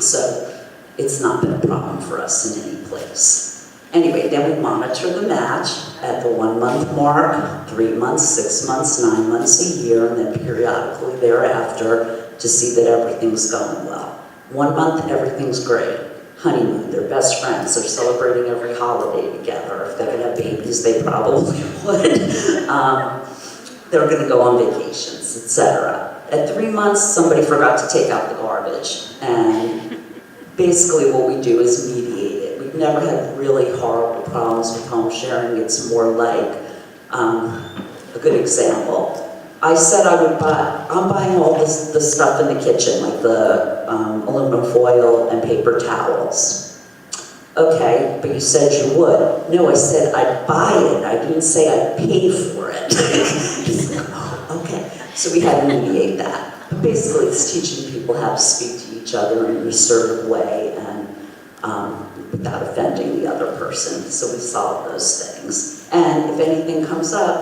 So it's not been a problem for us in any place. Anyway, then we monitor the match at the 1 month mark, 3 months, 6 months, 9 months, a year, and then periodically thereafter to see that everything's going well. 1 month, everything's great. Honeymoon, they're best friends, they're celebrating every holiday together. If they could have babies, they probably would. They're gonna go on vacations, etc. At 3 months, somebody forgot to take out the garbage. And basically what we do is mediate it. We've never had really horrible problems with home sharing. It's more like, a good example. I said I'm buying all the stuff in the kitchen, like the aluminum foil and paper towels. Okay, but you said you would. No, I said I'd buy it. I didn't say I'd pay for it. Okay, so we had to mediate that. But basically it's teaching people how to speak to each other in an assertive way and without offending the other person. So we solve those things. And if anything comes up,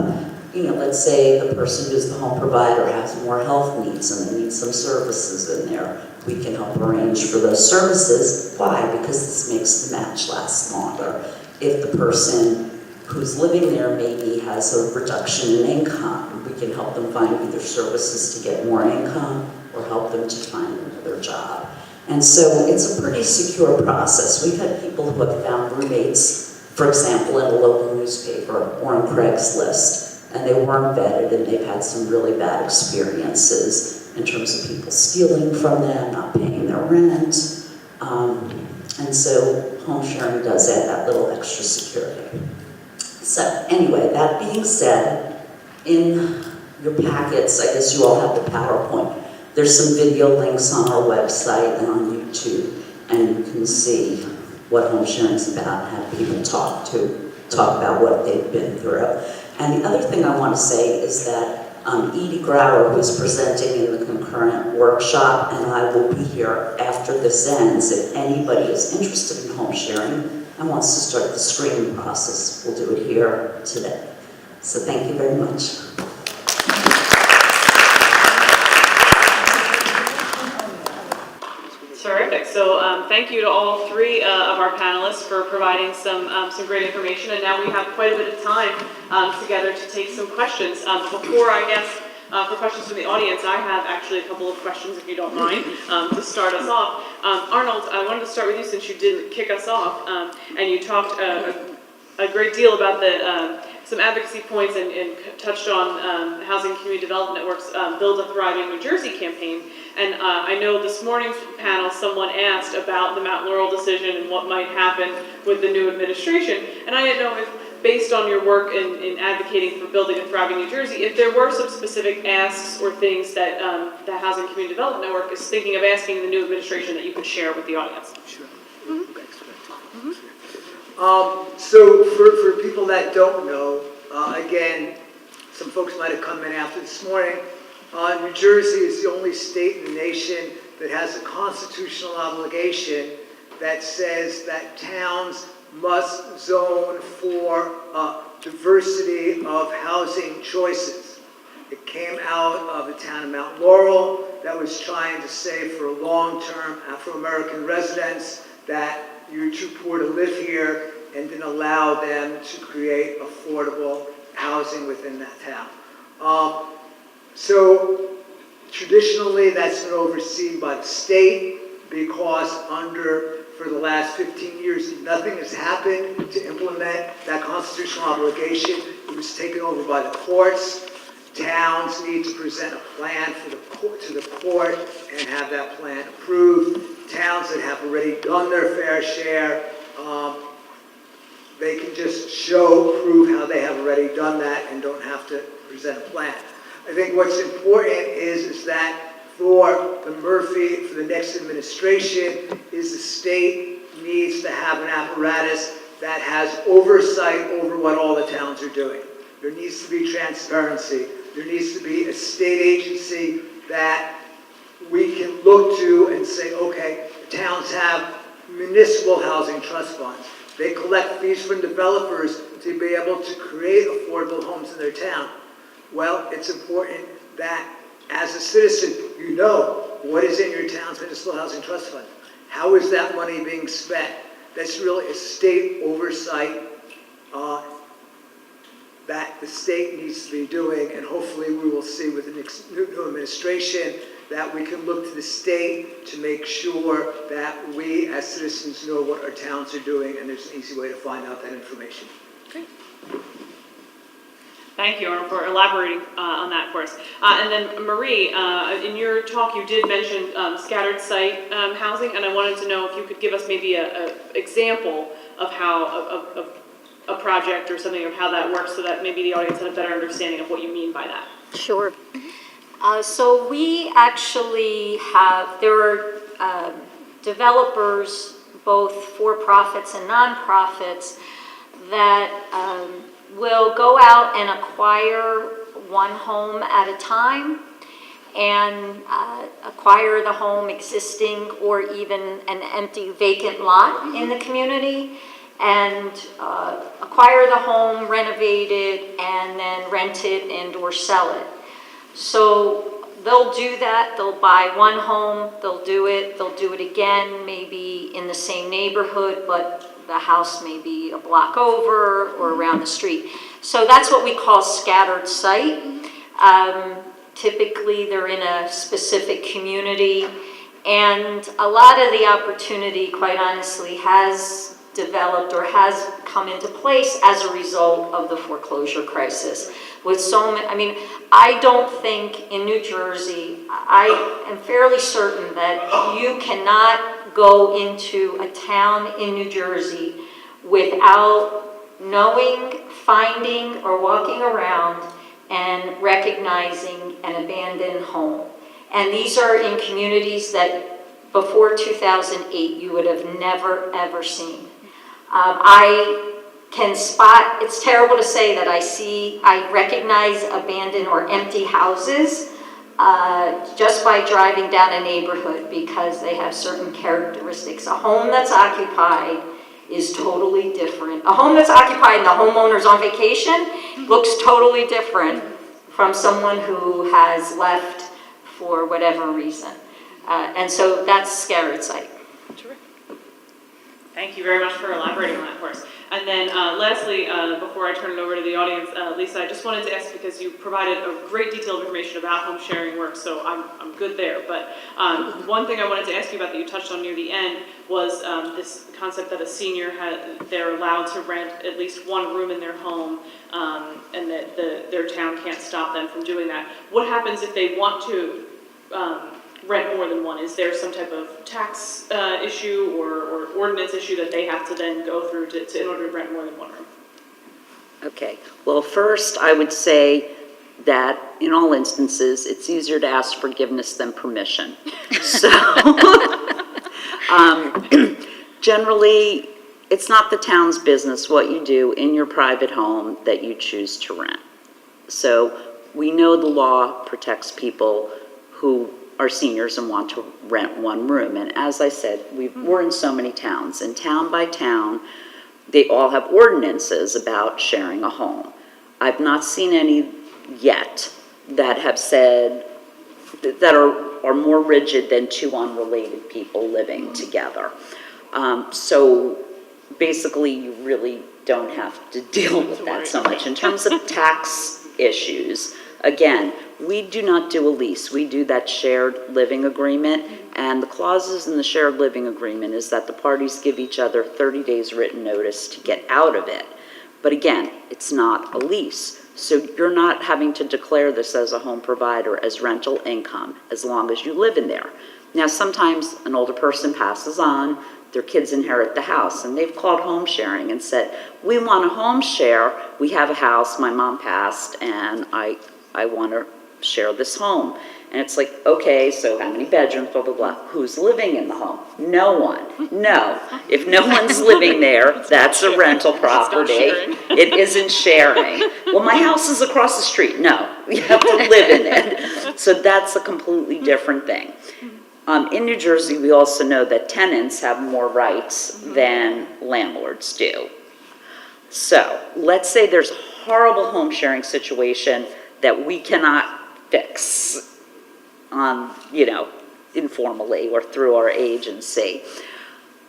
let's say the person who's the home provider has more health needs and they need some services in there. We can help arrange for those services. Why? Because this makes the match last longer. If the person who's living there maybe has a reduction in income, we can help them find either services to get more income or help them to find another job. And so it's a pretty secure process. We've had people who have found roommates, for example, in a local newspaper or on Craigslist, and they weren't vetted and they've had some really bad experiences in terms of people stealing from them, not paying their rent. And so home sharing does add that little extra security. So anyway, that being said, in your packets, I guess you all have the PowerPoint. There's some video links on our website and on YouTube, and you can see what home sharing is about and have people talk about what they've been through. And the other thing I want to say is that Edie Grauer, who is presenting in the concurrent workshop, and I will be here after this ends. If anybody is interested in home sharing and wants to start the screening process, we'll do it here today. So thank you very much. Terrific. So thank you to all three of our panelists for providing some great information. And now we have quite a bit of time together to take some questions. Before I guess for questions from the audience, I have actually a couple of questions, if you don't mind, to start us off. Arnold, I wanted to start with you since you did kick us off, and you talked a great deal about some advocacy points and touched on Housing Community Development Network's Build a Thriving New Jersey campaign. And I know this morning's panel, someone asked about the Mount Laurel decision and what might happen with the new administration. And I didn't know if, based on your work in advocating for building a thriving New Jersey, if there were some specific asks or things that the Housing Community Development Network is thinking of asking the new administration that you could share with the audience. Sure. So for people that don't know, again, some folks might have come in after this morning, New Jersey is the only state in the nation that has a constitutional obligation that says that towns must zone for diversity of housing choices. It came out of the town of Mount Laurel that was trying to say for long-term Afro-American residents that you're too poor to live here, and didn't allow them to create affordable housing within that town. So traditionally that's been overseen by the state, because for the last 15 years, nothing has happened to implement that constitutional obligation. It was taken over by the courts. Towns need to present a plan to the court and have that plan approved. Towns that have already done their fair share, they can just prove how they have already done that and don't have to present a plan. I think what's important is that for the next administration, is the state needs to have an apparatus that has oversight over what all the towns are doing. There needs to be transparency. There needs to be a state agency that we can look to and say, okay, the towns have municipal housing trust funds. They collect fees from developers to be able to create affordable homes in their town. Well, it's important that as a citizen, you know what is in your town's municipal housing trust fund. How is that money being spent? That's really a state oversight that the state needs to be doing, and hopefully we will see with the new administration that we can look to the state to make sure that we as citizens know what our towns are doing, and there's an easy way to find out that information. Great. Thank you, Arnold, for elaborating on that for us. And then Marie, in your talk you did mention scattered site housing, and I wanted to know if you could give us maybe an example of how a project or something of how that works, so that maybe the audience had a better understanding of what you mean by that. Sure. So we actually there are developers, both for-profits and non-profits, that will go out and acquire one home at a time, and acquire the home existing or even an empty vacant lot in the community, and acquire the home, renovate it, and then rent it and or sell it. So they'll do that. They'll buy one home, they'll do it again, maybe in the same neighborhood, but the house may be a block over or around the street. So that's what we call scattered site. Typically they're in a specific community, and a lot of the opportunity, quite honestly, has developed or has come into place as a result of the foreclosure crisis. With I don't think in New Jersey, I am fairly certain that you cannot go into a town in New Jersey without knowing, finding, or walking around and recognizing an abandoned home. And these are in communities that before 2008 you would have never ever seen. I can spot, it's terrible to say that I recognize abandoned or empty houses just by driving down a neighborhood, because they have certain characteristics. A home that's occupied is totally different. A home that's occupied and the homeowner's on vacation looks totally different from someone who has left for whatever reason. And so that's scattered site. Terrific. Thank you very much for elaborating on that for us. And then lastly, before I turn it over to the audience, Lisa, I just wanted to ask, because you provided a great detailed information about home sharing work, so I'm good there. But one thing I wanted to ask you about that you touched on near the end was this concept that a senior they're allowed to rent at least one room in their home, and that their town can't stop them from doing that. What happens if they want to rent more than one? Is there some type of tax issue or ordinance issue that they have to then go through in order to rent more than one room? Okay, well, first I would say that in all instances, it's easier to ask forgiveness than permission. So, generally, it's not the town's business what you do in your private home that you choose to rent. So, we know the law protects people who are seniors and want to rent one room. And as I said, we're in so many towns, and town by town, they all have ordinances about sharing a home. I've not seen any yet that have said, that are more rigid than two unrelated people living together. So basically, you really don't have to deal with that so much. In terms of tax issues, again, we do not do a lease. We do that shared living agreement, and the clauses in the shared living agreement is that the parties give each other 30 days written notice to get out of it. But again, it's not a lease. So you're not having to declare this as a home provider as rental income as long as you live in there. Now, sometimes an older person passes on, their kids inherit the house, and they've called Homesharing and said, we want a home share. We have a house, my mom passed, and I want to share this home. And it's like, okay, so how many bedrooms, blah, blah, blah. Who's living in the home? No one. No. If no one's living there, that's a rental property. It isn't sharing. Well, my house is across the street. No, you have to live in it. So that's a completely different thing. In New Jersey, we also know that tenants have more rights than landlords do. So let's say there's a horrible home sharing situation that we cannot fix informally or through our agency.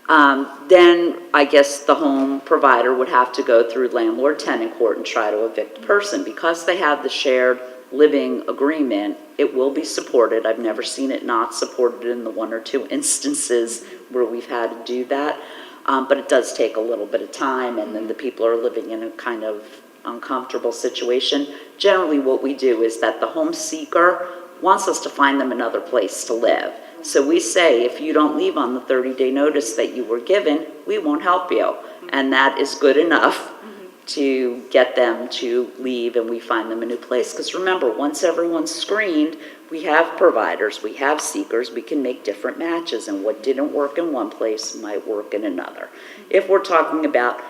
Then I guess the home provider would have to go through landlord-tenant court and try to evict the person. Because they have the shared living agreement, it will be supported. I've never seen it not supported in the 1 or 2 instances where we've had to do that. But it does take a little bit of time, and then the people are living in a kind of uncomfortable situation. Generally what we do is that the home seeker wants us to find them another place to live. So we say, if you don't leave on the 30-day notice that you were given, we won't help you. And that is good enough to get them to leave and we find them a new place. Because remember, once everyone's screened, we have providers, we have seekers, we can make different matches, and what didn't work in one place might work in another. If we're talking about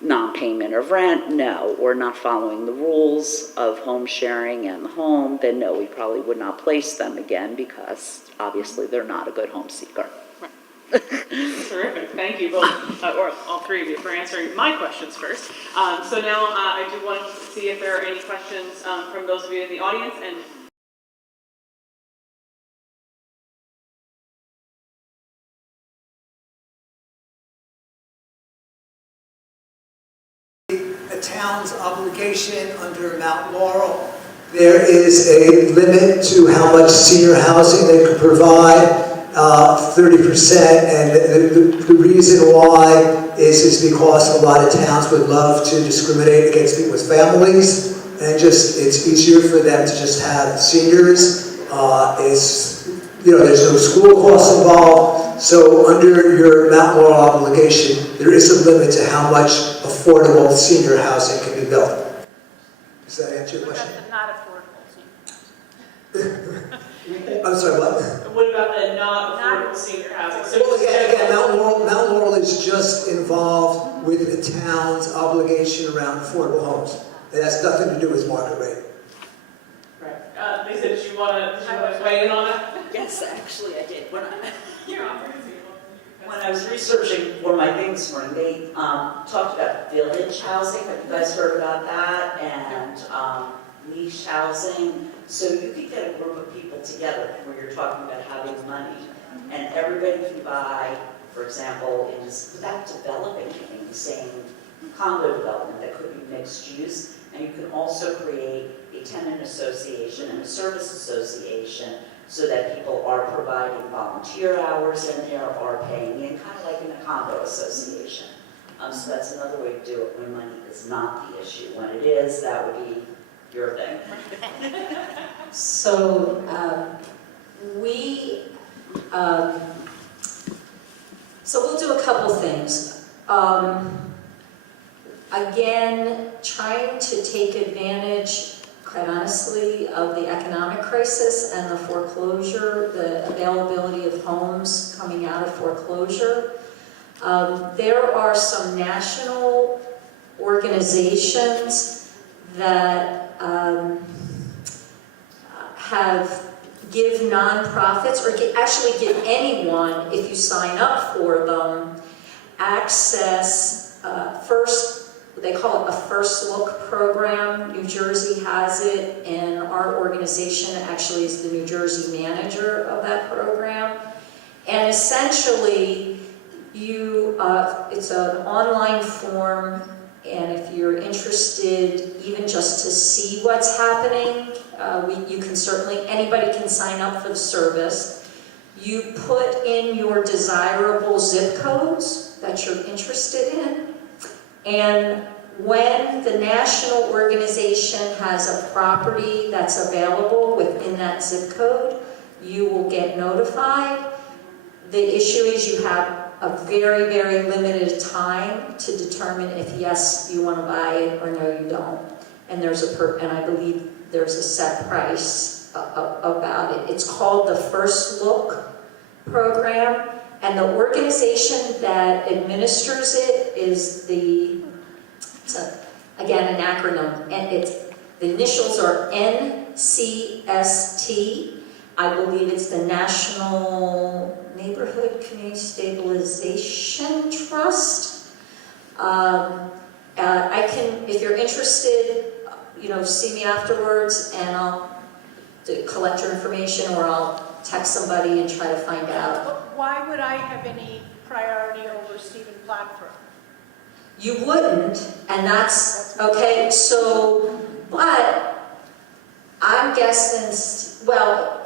non-payment of rent, no, or not following the rules of home sharing and the home, then no, we probably would not place them again because obviously they're not a good home seeker. Terrific. Thank you both, or all three of you, for answering my questions first. So now I do want to see if there are any questions from those of you in the audience. And a town's obligation under Mount Laurel. There is a limit to how much senior housing they could provide, 30%, and the reason why is because a lot of towns would love to discriminate against people with families, and just it's easier for them to just have seniors. There's no school costs involved, so under your Mount Laurel obligation, there is a limit to how much affordable senior housing can be built. Does that answer your question? not affordable senior housing. I'm sorry, what? What about the not affordable senior housing? So Well, again, Mount Laurel is just involved with the town's obligation around affordable homes. It has nothing to do with market rate. Right. Lisa, did you want to weigh in on that? Yes, actually I did. When When I was researching for my thing this morning, they talked about village housing. Have you guys heard about that? And niche housing. So you could get a group of people together where you're talking about having money, and everybody can buy, for example, without developing anything, the same condo development that could be mixed use. And you can also create a tenant association and a service association so that people are providing volunteer hours in there, are paying in, kind of like in a condo association. So that's another way to do it when money is not the issue. When it is, that would be your thing. So we'll do a couple things. Again, trying to take advantage, quite honestly, of the economic crisis and the foreclosure, the availability of homes coming out of foreclosure. There are some national organizations that have give nonprofits, or actually give anyone, if you sign up for them, access, they call it a first look program. New Jersey has it, and our organization actually is the New Jersey manager of that program. And essentially, it's an online form, and if you're interested even just to see what's happening, you can certainly, anybody can sign up for the service. You put in your desirable zip codes that you're interested in, and when the national organization has a property that's available within that zip code, you will get notified. The issue is you have a very, very limited time to determine if yes, you want to buy it or no, you don't. And and I believe there's a set price about it. It's called the First Look program, and the organization that administers it is again, an acronym, and the initials are NCST. I believe it's the National Neighborhood Community Stabilization Trust. I can, if you're interested, see me afterwards, and I'll collect your information, or I'll text somebody and try to find out. But why would I have any priority over Stephen Platform? You wouldn't, and that's, okay, so, but I'm guessing, well,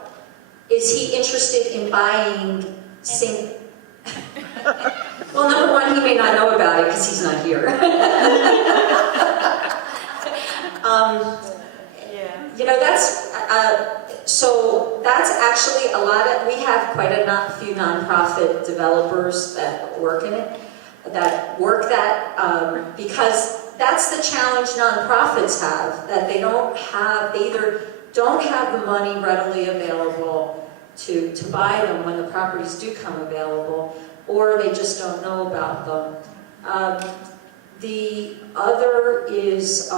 is he interested in buying well, number one, he may not know about it because he's not here. So that's actually a lot of, we have quite a few nonprofit developers that work in it, because that's the challenge nonprofits have, that they either don't have the money readily available to buy them when the properties do come available, or they just don't know about them. The other is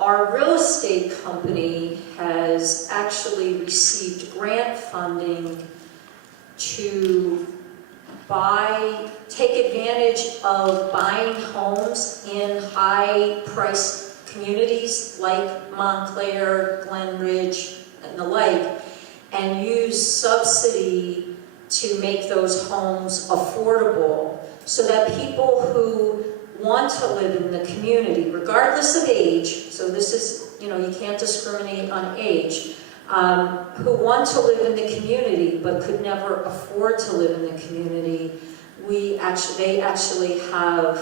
our real estate company has actually received grant funding to take advantage of buying homes in high-priced communities like Montclair, Glen Ridge, and the like, and use subsidy to make those homes affordable so that people who want to live in the community, regardless of age, so this is, you can't discriminate on age, who want to live in the community but could never afford to live in the community, they actually have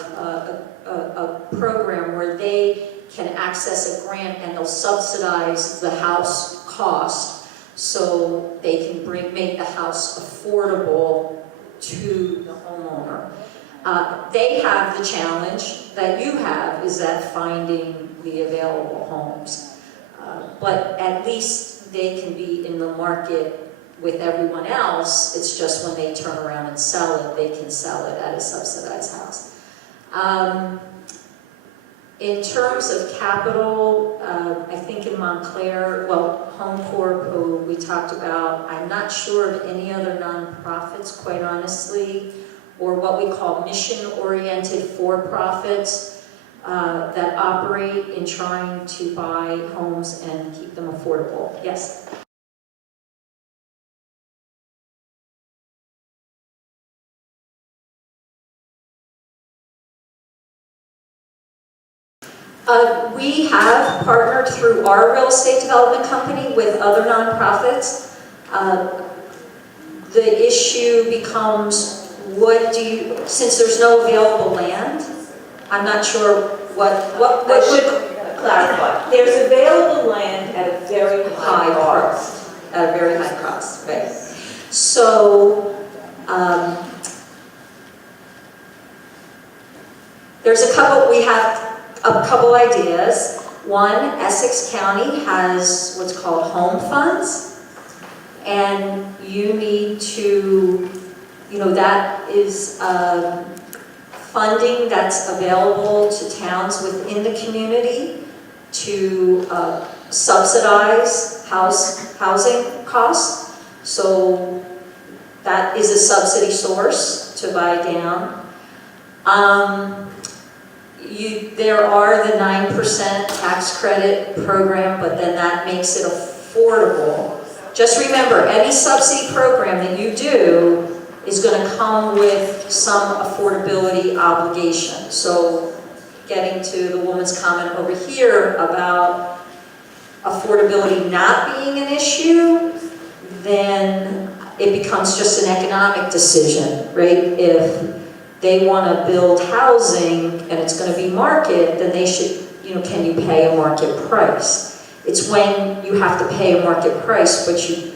a program where they can access a grant, and they'll subsidize the house cost so they can make the house affordable to the homeowner. They have the challenge that you have, is that finding the available homes. But at least they can be in the market with everyone else. It's just when they turn around and sell it, they can sell it at a subsidized house. In terms of capital, I think in Montclair, Home Corp, who we talked about, I'm not sure of any other nonprofits, quite honestly, or what we call mission-oriented for-profits that operate in trying to buy homes and keep them affordable. Yes? We have partnered through our real estate development company with other nonprofits. The issue becomes, since there's no available land, I'm not sure what I should clarify. There's available land at a very high cost. At a very high cost, right? So, we have a couple ideas. One, Essex County has what's called home funds, and you need to, that is funding that's available to towns within the community to subsidize housing costs. So that is a subsidy source to buy down. There are the 9% tax credit program, but then that makes it affordable. Just remember, any subsidy program that you do is going to come with some affordability obligation. So getting to the woman's comment over here about affordability not being an issue, then it becomes just an economic decision, right? If they want to build housing and it's going to be market, then they should, can you pay a market price? It's when you have to pay a market price, but you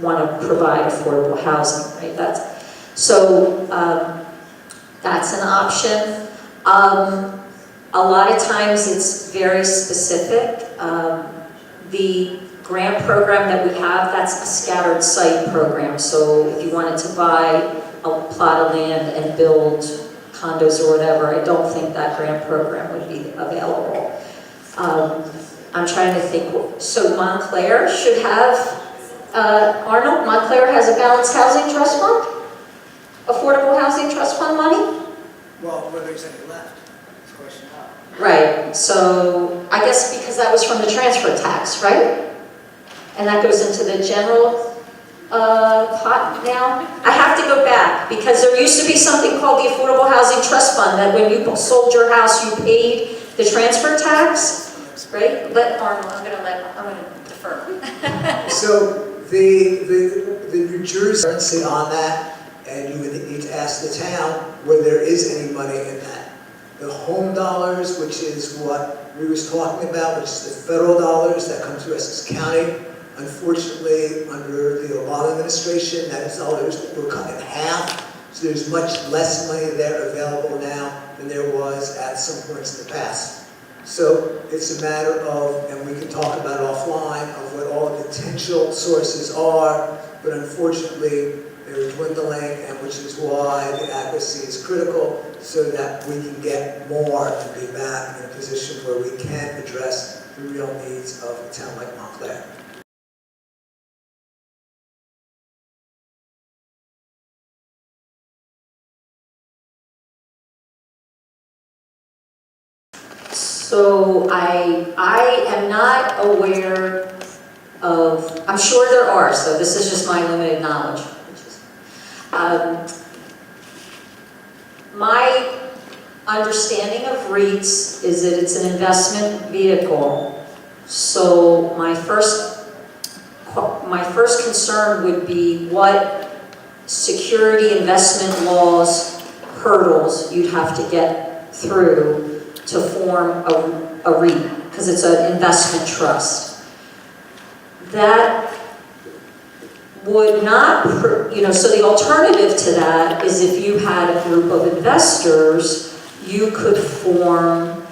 want to provide affordable housing, right? That's an option. A lot of times it's very specific. The grant program that we have, that's a scattered site program. So if you wanted to buy a plot of land and build condos or whatever, I don't think that grant program would be available. I'm trying to think, so Montclair should have, Arnold, Montclair has a balanced housing trust fund? Affordable housing trust fund money? Well, whether there's any left, is the question. Right, so I guess because that was from the transfer tax, right? And that goes into the general pot now. I have to go back because there used to be something called the Affordable Housing Trust Fund that when you sold your house, you paid the transfer tax, right? Let Arnold, I'm gonna defer. So the New Jersey currency on that, and you would need to ask the town whether there is any money in that. The home dollars, which is what we was talking about, which is the federal dollars that come to Essex County. Unfortunately, under the Obama administration, those dollars were cut in half. So there's much less money there available now than there was at some points in the past. So it's a matter of, and we can talk about it offline, of what all the potential sources are, but unfortunately, they're dwindling, and which is why the accuracy is critical, so that we can get more and be back in a position where we can address the real needs of a town like Montclair. So I am not aware of, I'm sure there are, so this is just my limited knowledge. My understanding of REITs is that it's an investment vehicle. So my first concern would be what security investment laws, hurdles you'd have to get through to form a REIT, because it's an investment trust. That would not, so the alternative to that is if you had a group of investors, you could form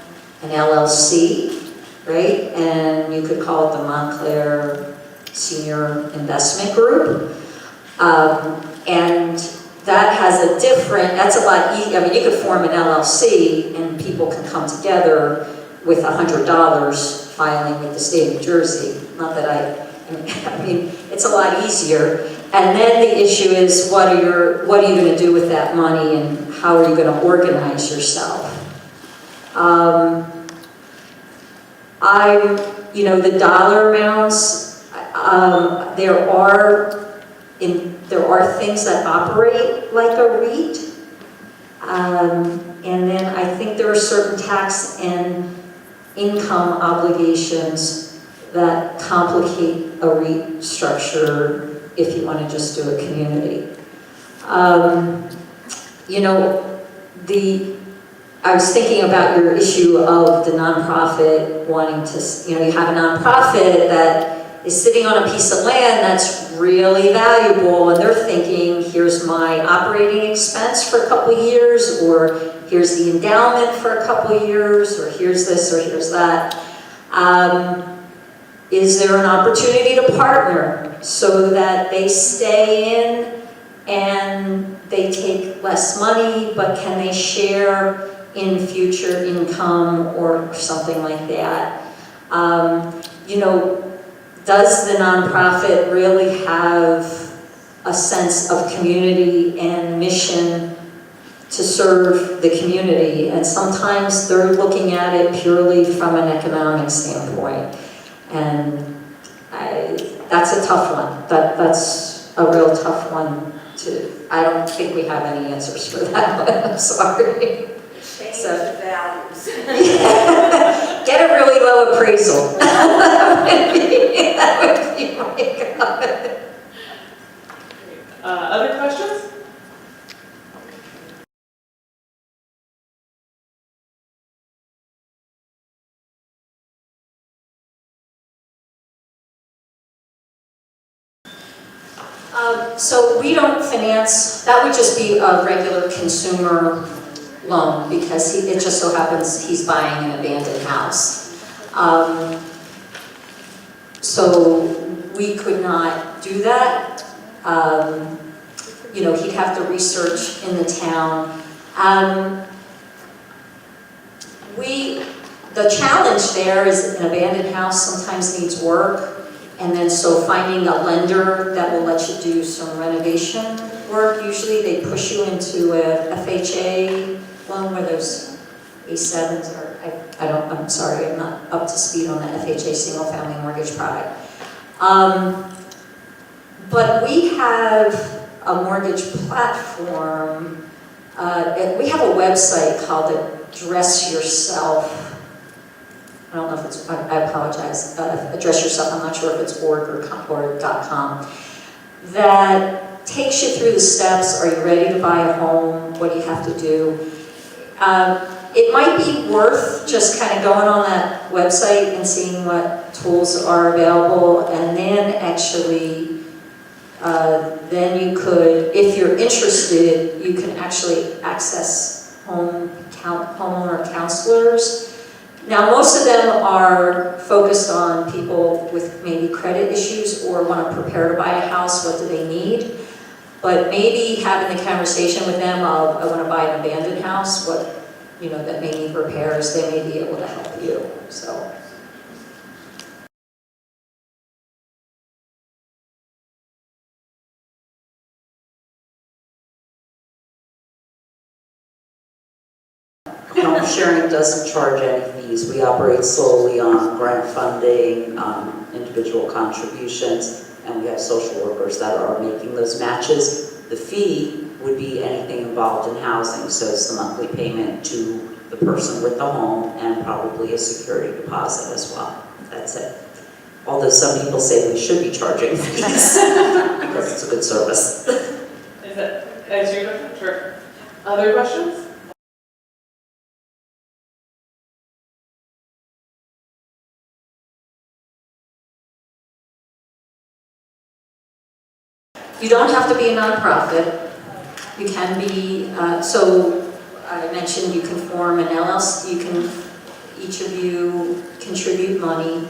an LLC, right? And you could call it the Montclair Senior Investment Group. And that has a different, that's a lot easier. I mean, you could form an LLC and people can come together with $100 filing with the state of New Jersey. Not that I mean, it's a lot easier. And then the issue is, what are you going to do with that money, and how are you going to organize yourself? The dollar amounts. There are things that operate like a REIT, and then I think there are certain tax and income obligations that complicate a REIT structure if you want to just do a community. I was thinking about your issue of the nonprofit wanting to, you have a nonprofit that is sitting on a piece of land that's really valuable, and they're thinking, here's my operating expense for a couple years, or here's the endowment for a couple years, or here's this, or here's that. Is there an opportunity to partner so that they stay in and they take less money, but can they share in future income or something like that? does the nonprofit really have a sense of community and mission to serve the community? And sometimes they're looking at it purely from an economic standpoint. And that's a tough one. That's a real tough one I don't think we have any answers for that one. I'm sorry. Change So- the values. Get a really low appraisal. That would be my comment. Other questions? So we don't finance, that would just be a regular consumer loan because it just so happens he's buying an abandoned house. So we could not do that. You know, he'd have to research in the town. The challenge there is an abandoned house sometimes needs work. And then so finding a lender that will let you do some renovation work, usually they push you into a FHA loan where there's A7s or, I'm sorry, I'm not up to speed on the FHA single family mortgage product. But we have a mortgage platform, we have a website called Address Yourself. I don't know if it's, I apologize, Address Yourself, I'm not sure if it's org or .com, that takes you through the steps. Are you ready to buy a home? What do you have to do? It might be worth just kind of going on that website and seeing what tools are available, and then actually, then you could, if you're interested, you can actually access homeowner counselors. Now, most of them are focused on people with maybe credit issues or want to prepare to buy a house. What do they need? But maybe having the conversation with them, I want to buy an abandoned house, that may need repairs, they may be able to help you, so. Homesharing doesn't charge any fees. We operate solely on grant funding, individual contributions, and we have social workers that are making those matches. The fee would be anything involved in housing, so it's the monthly payment to the person with the home and probably a security deposit as well. That's it. Although some people say we should be charging fees because it's a good service. Is that answer your question? Sure. Other questions? You don't have to be a nonprofit. You can be, so I mentioned you can form an LLC, each of you contribute money.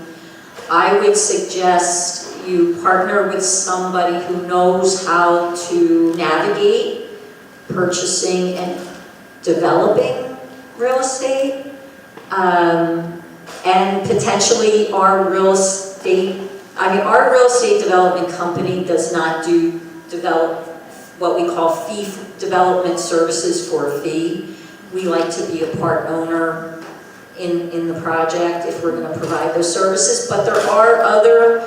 I would suggest you partner with somebody who knows how to navigate purchasing and developing real estate, and potentially our real estate development company does not develop what we call fee development services for a fee. We like to be a part owner in the project if we're going to provide those services, but there are other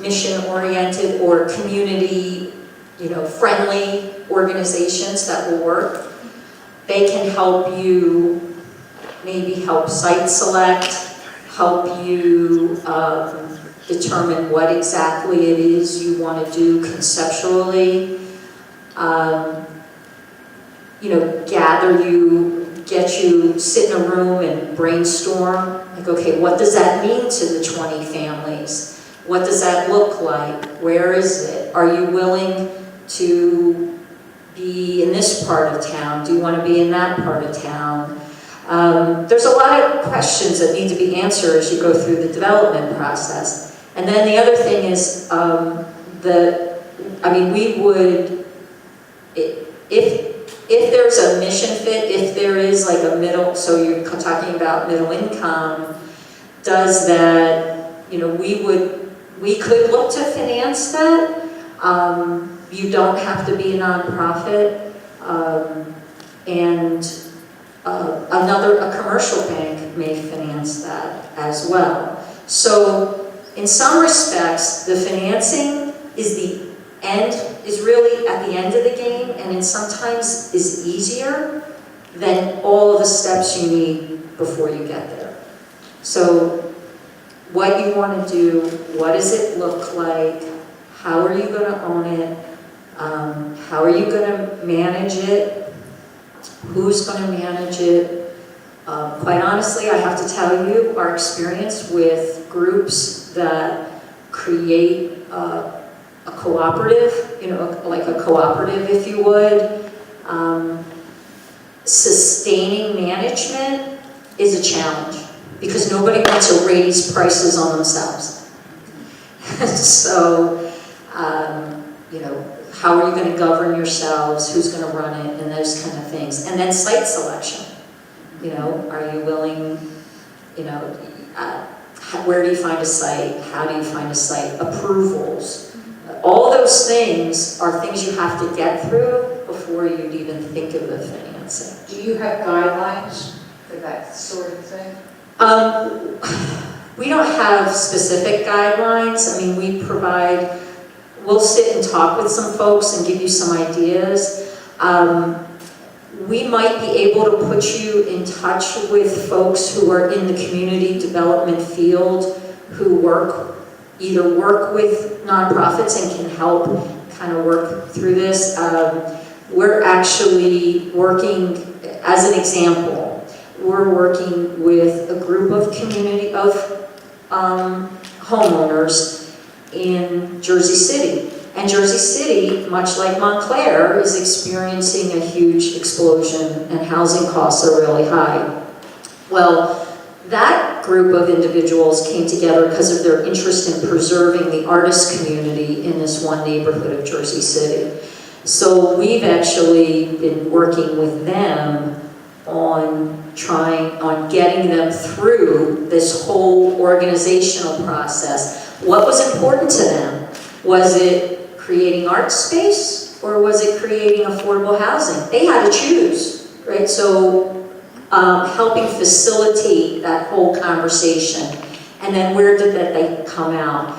mission-oriented or community, friendly organizations that will work. They can help you, maybe help site select, help you determine what exactly it is you want to do conceptually, get you, sit in a room and brainstorm, like, okay, what does that mean to the 20 families? What does that look like? Where is it? Are you willing to be in this part of town? Do you want to be in that part of town? There's a lot of questions that need to be answered as you go through the development process. And then the other thing is we would, if there's a mission fit, if there is like a middle, so you're talking about middle income, does that we could look to finance that. You don't have to be a nonprofit. And a commercial bank may finance that as well. So in some respects, the financing is really at the end of the game, and it sometimes is easier than all of the steps you need before you get there. So what you want to do, what does it look like, how are you going to own it, how are you going to manage it, who's going to manage it. Quite honestly, I have to tell you, our experience with groups that create a cooperative, like a cooperative if you would, sustaining management is a challenge because nobody wants to raise prices on themselves. So, how are you going to govern yourselves, who's going to run it, and those kind of things. And then site selection. Are you willing, where do you find a site? How do you find a site? Approvals. All those things are things you have to get through before you'd even think of the financing. Do you have guidelines for that sort of thing? We don't have specific guidelines. I mean, we'll sit and talk with some folks and give you some ideas. We might be able to put you in touch with folks who are in the community development field who either work with nonprofits and can help kind of work through this. We're actually working, as an example, we're working with a group of homeowners in Jersey City. And Jersey City, much like Montclair, is experiencing a huge explosion and housing costs are really high. Well, that group of individuals came together because of their interest in preserving the artist community in this one neighborhood of Jersey City. So we've actually been working with them on getting them through this whole organizational process. What was important to them? Was it creating art space or was it creating affordable housing? They had to choose, right? So helping facilitate that whole conversation. And then where did that come out?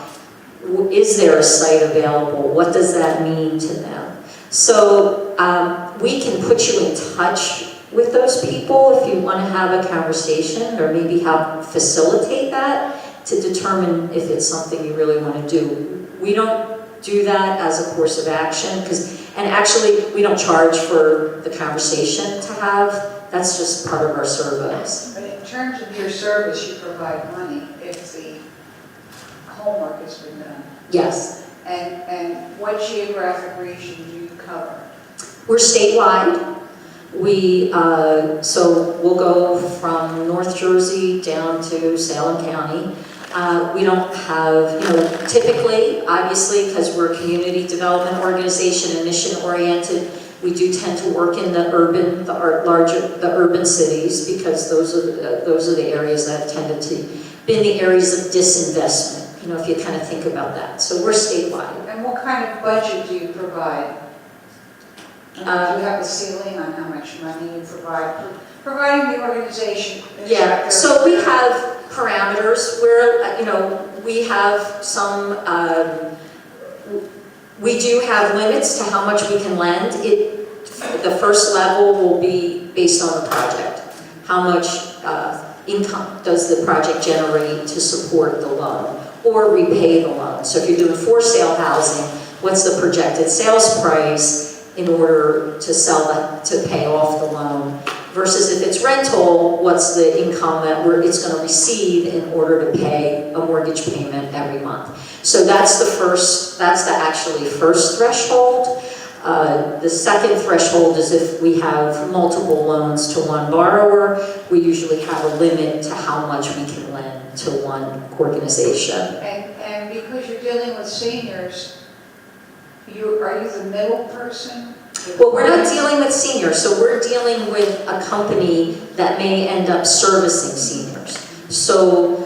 Is there a site available? What does that mean to them? So we can put you in touch with those people if you want to have a conversation or maybe facilitate that to determine if it's something you really want to do. We don't do that as a course of action and actually we don't charge for the conversation to have. That's just part of our service. But in terms of your service, you provide money if the homework has been done. Yes. And what geographic region do you cover? We're statewide. So we'll go from North Jersey down to Salem County. We don't have, typically, obviously, because we're a community development organization and mission oriented, we do tend to work in the urban cities because those are the areas that have tended to be in the areas of disinvestment. If you kind of think about that. So we're statewide. And what kind of budget do you provide? Do you have a ceiling on how much money you provide? Providing the organization. Yeah, so we have parameters where, we have some, we do have limits to how much we can lend. The first level will be based on the project. How much income does the project generate to support the loan or repay the loan? So if you're doing for sale housing, what's the projected sales price in order to pay off the loan? Versus if it's rental, what's the income that it's going to receive in order to pay a mortgage payment every month? So that's the actually first threshold. The second threshold is if we have multiple loans to one borrower, we usually have a limit to how much we can lend to one organization. And because you're dealing with seniors, are you the middle person? Well, we're not dealing with seniors, so we're dealing with a company that may end up servicing seniors. So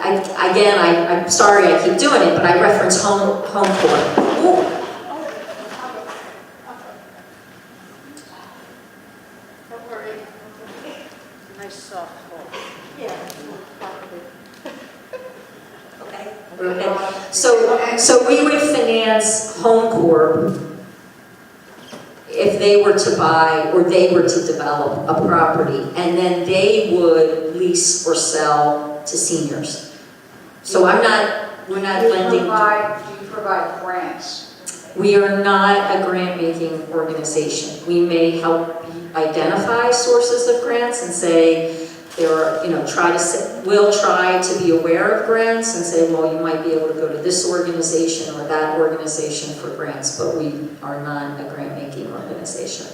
I'm sorry I keep doing it, but I reference home court. Ooh. Don't worry. Nice soft hole. Okay. So we would finance Home Corp if they were to buy or they were to develop a property, and then they would lease or sell to seniors. So we're not Do lending. you provide grants? We are not a grant-making organization. We may help identify sources of grants and say, there are, we'll try to be aware of grants and say, well, you might be able to go to this organization or that organization for grants, but we are not a grant-making organization.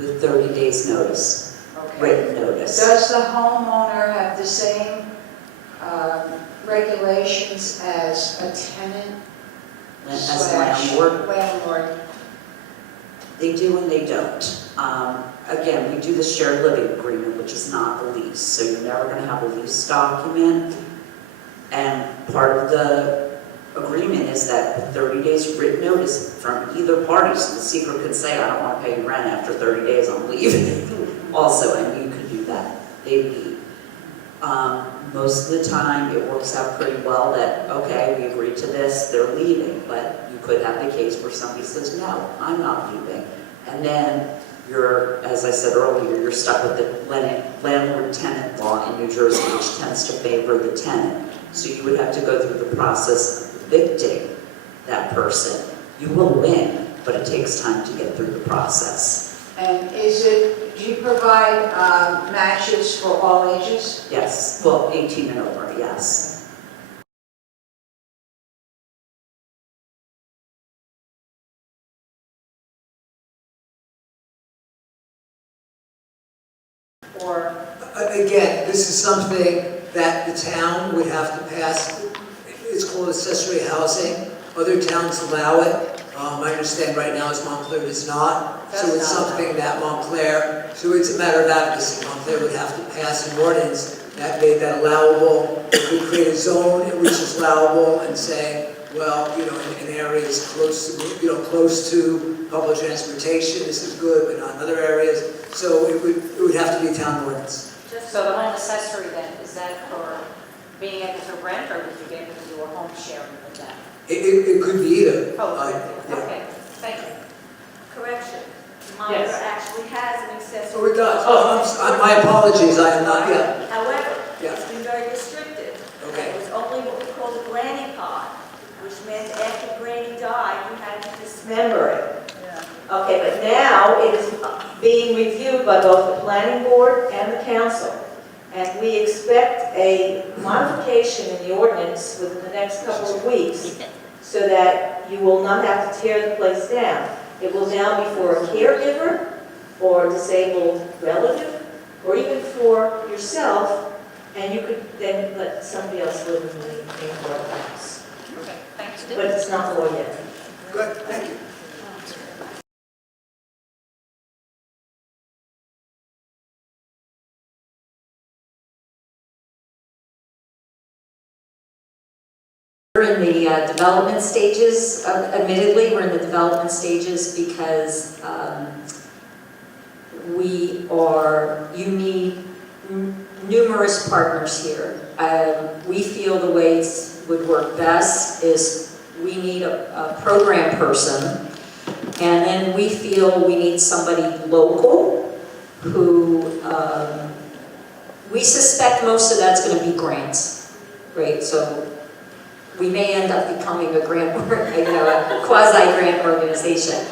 With 30 days notice, Okay. written notice. Does the homeowner have the same regulations as a tenant As slash landlord, landlord? they do and they don't. Again, we do the shared living agreement, which is not a lease, so you're never going to have a lease document. And part of the agreement is that with 30 days written notice from either party, so the seeker could say, I don't want to pay you rent after 30 days, I'm leaving. Also, and you could do that. They leave. Most of the time, it works out pretty well that, okay, we agreed to this, they're leaving, but you could have the case where somebody says, no, I'm not leaving. And then you're, as I said earlier, you're stuck with the landlord-tenant law in New Jersey, which tends to favor the tenant. So you would have to go through the process of evicting that person. You will win, but it takes time to get through the process. And do you provide matches for all ages? Yes, well, 18 and over, yes. Or Again, this is something that the town would have to pass. It's called accessory housing. Other towns allow it. I understand right now is Montclair does not. So it's something that Montclair, so it's a matter of advocacy. Montclair would have to pass an ordinance that made that allowable. It could create a zone in which is allowable and say, well, in areas close to public transportation, this is good, but not in other areas. So it would have to be a town ordinance. So the home accessory then, is that for being able to rent, or would you be able to do a home sharing with that? It could be either. Oh, Yeah. okay, thank you. Correction, Montclair Yes. actually has an accessory. Oh, it does. My apologies, I am not yet. However, Yeah. it's been very restrictive. Okay. It was only what we call the granny pod, which meant after granny died, you had to dismember it. Okay, but now it is being reviewed by both the planning board and the council. And we expect a modification in the ordinance within the next couple of weeks so that you will not have to tear the place down. It will now be for a caregiver or a disabled relative or even for yourself, and you could then let somebody else live in the house. Okay, thanks. But it's not law yet. Good, thank you. We're in the development stages, admittedly, we're in the development stages because you need numerous partners here. We feel the way it would work best is we need a program person, and then we feel we need somebody local who, we suspect most of that's going to be grants, right? So we may end up becoming a a quasi-grant organization.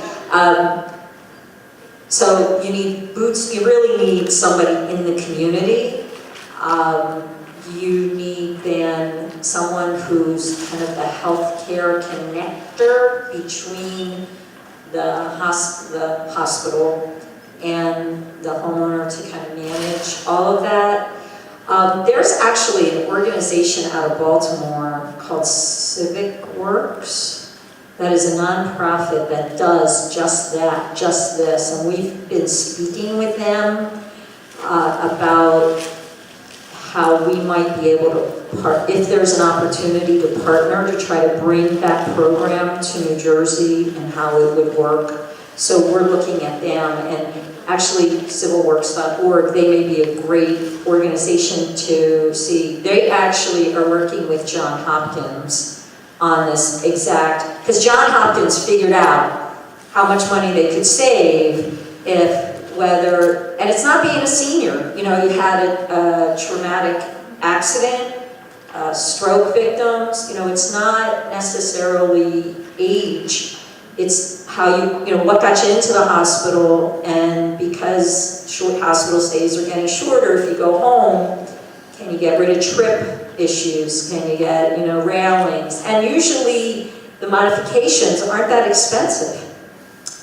So you need boots, you really need somebody in the community. You need then someone who's kind of the healthcare connector between the hospital and the homeowner to kind of manage all of that. There's actually an organization out of Baltimore called Civic Works that is a nonprofit that does just that, just this. And we've been speaking with them about how we might be able to if there's an opportunity to partner to try to bring that program to New Jersey and how it would work. So we're looking at them, and actually civilworks.org, they may be a great organization to see. They actually are working with Johns Hopkins on this exact, because Johns Hopkins figured out how much money they could save and it's not being a senior, you know, you had a traumatic accident, stroke victims, you know, it's not necessarily age, it's how you know, what got you into the hospital, and because short hospital stays are getting shorter, if you go home, can you get rid of trip issues, can you get, you know, railings, and usually the modifications aren't that expensive.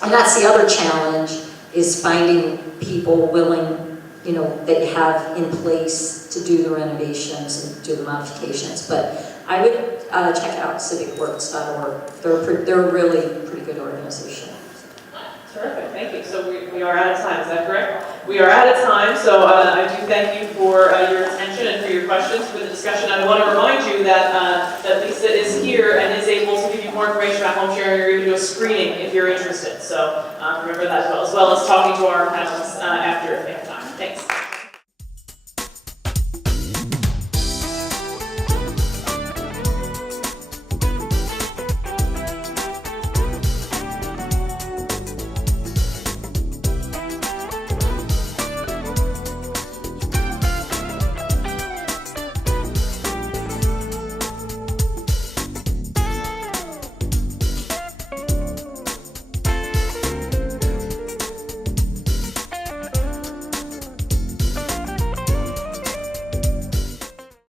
And that's the other challenge, is finding people willing, you know, that you have in place to do the renovations and do the modifications. But I would check out civicworks.org. They're a really pretty good organization. Terrific, thank you. So we are out of time, is that correct? We are out of time, so I do thank you for your attention and for your questions, for the discussion. I want to remind you that Lisa is here and is able to give you more information about home sharing, or even do a screening if you're interested. So remember that, as well as talking to our panelists after if they have time. Thanks.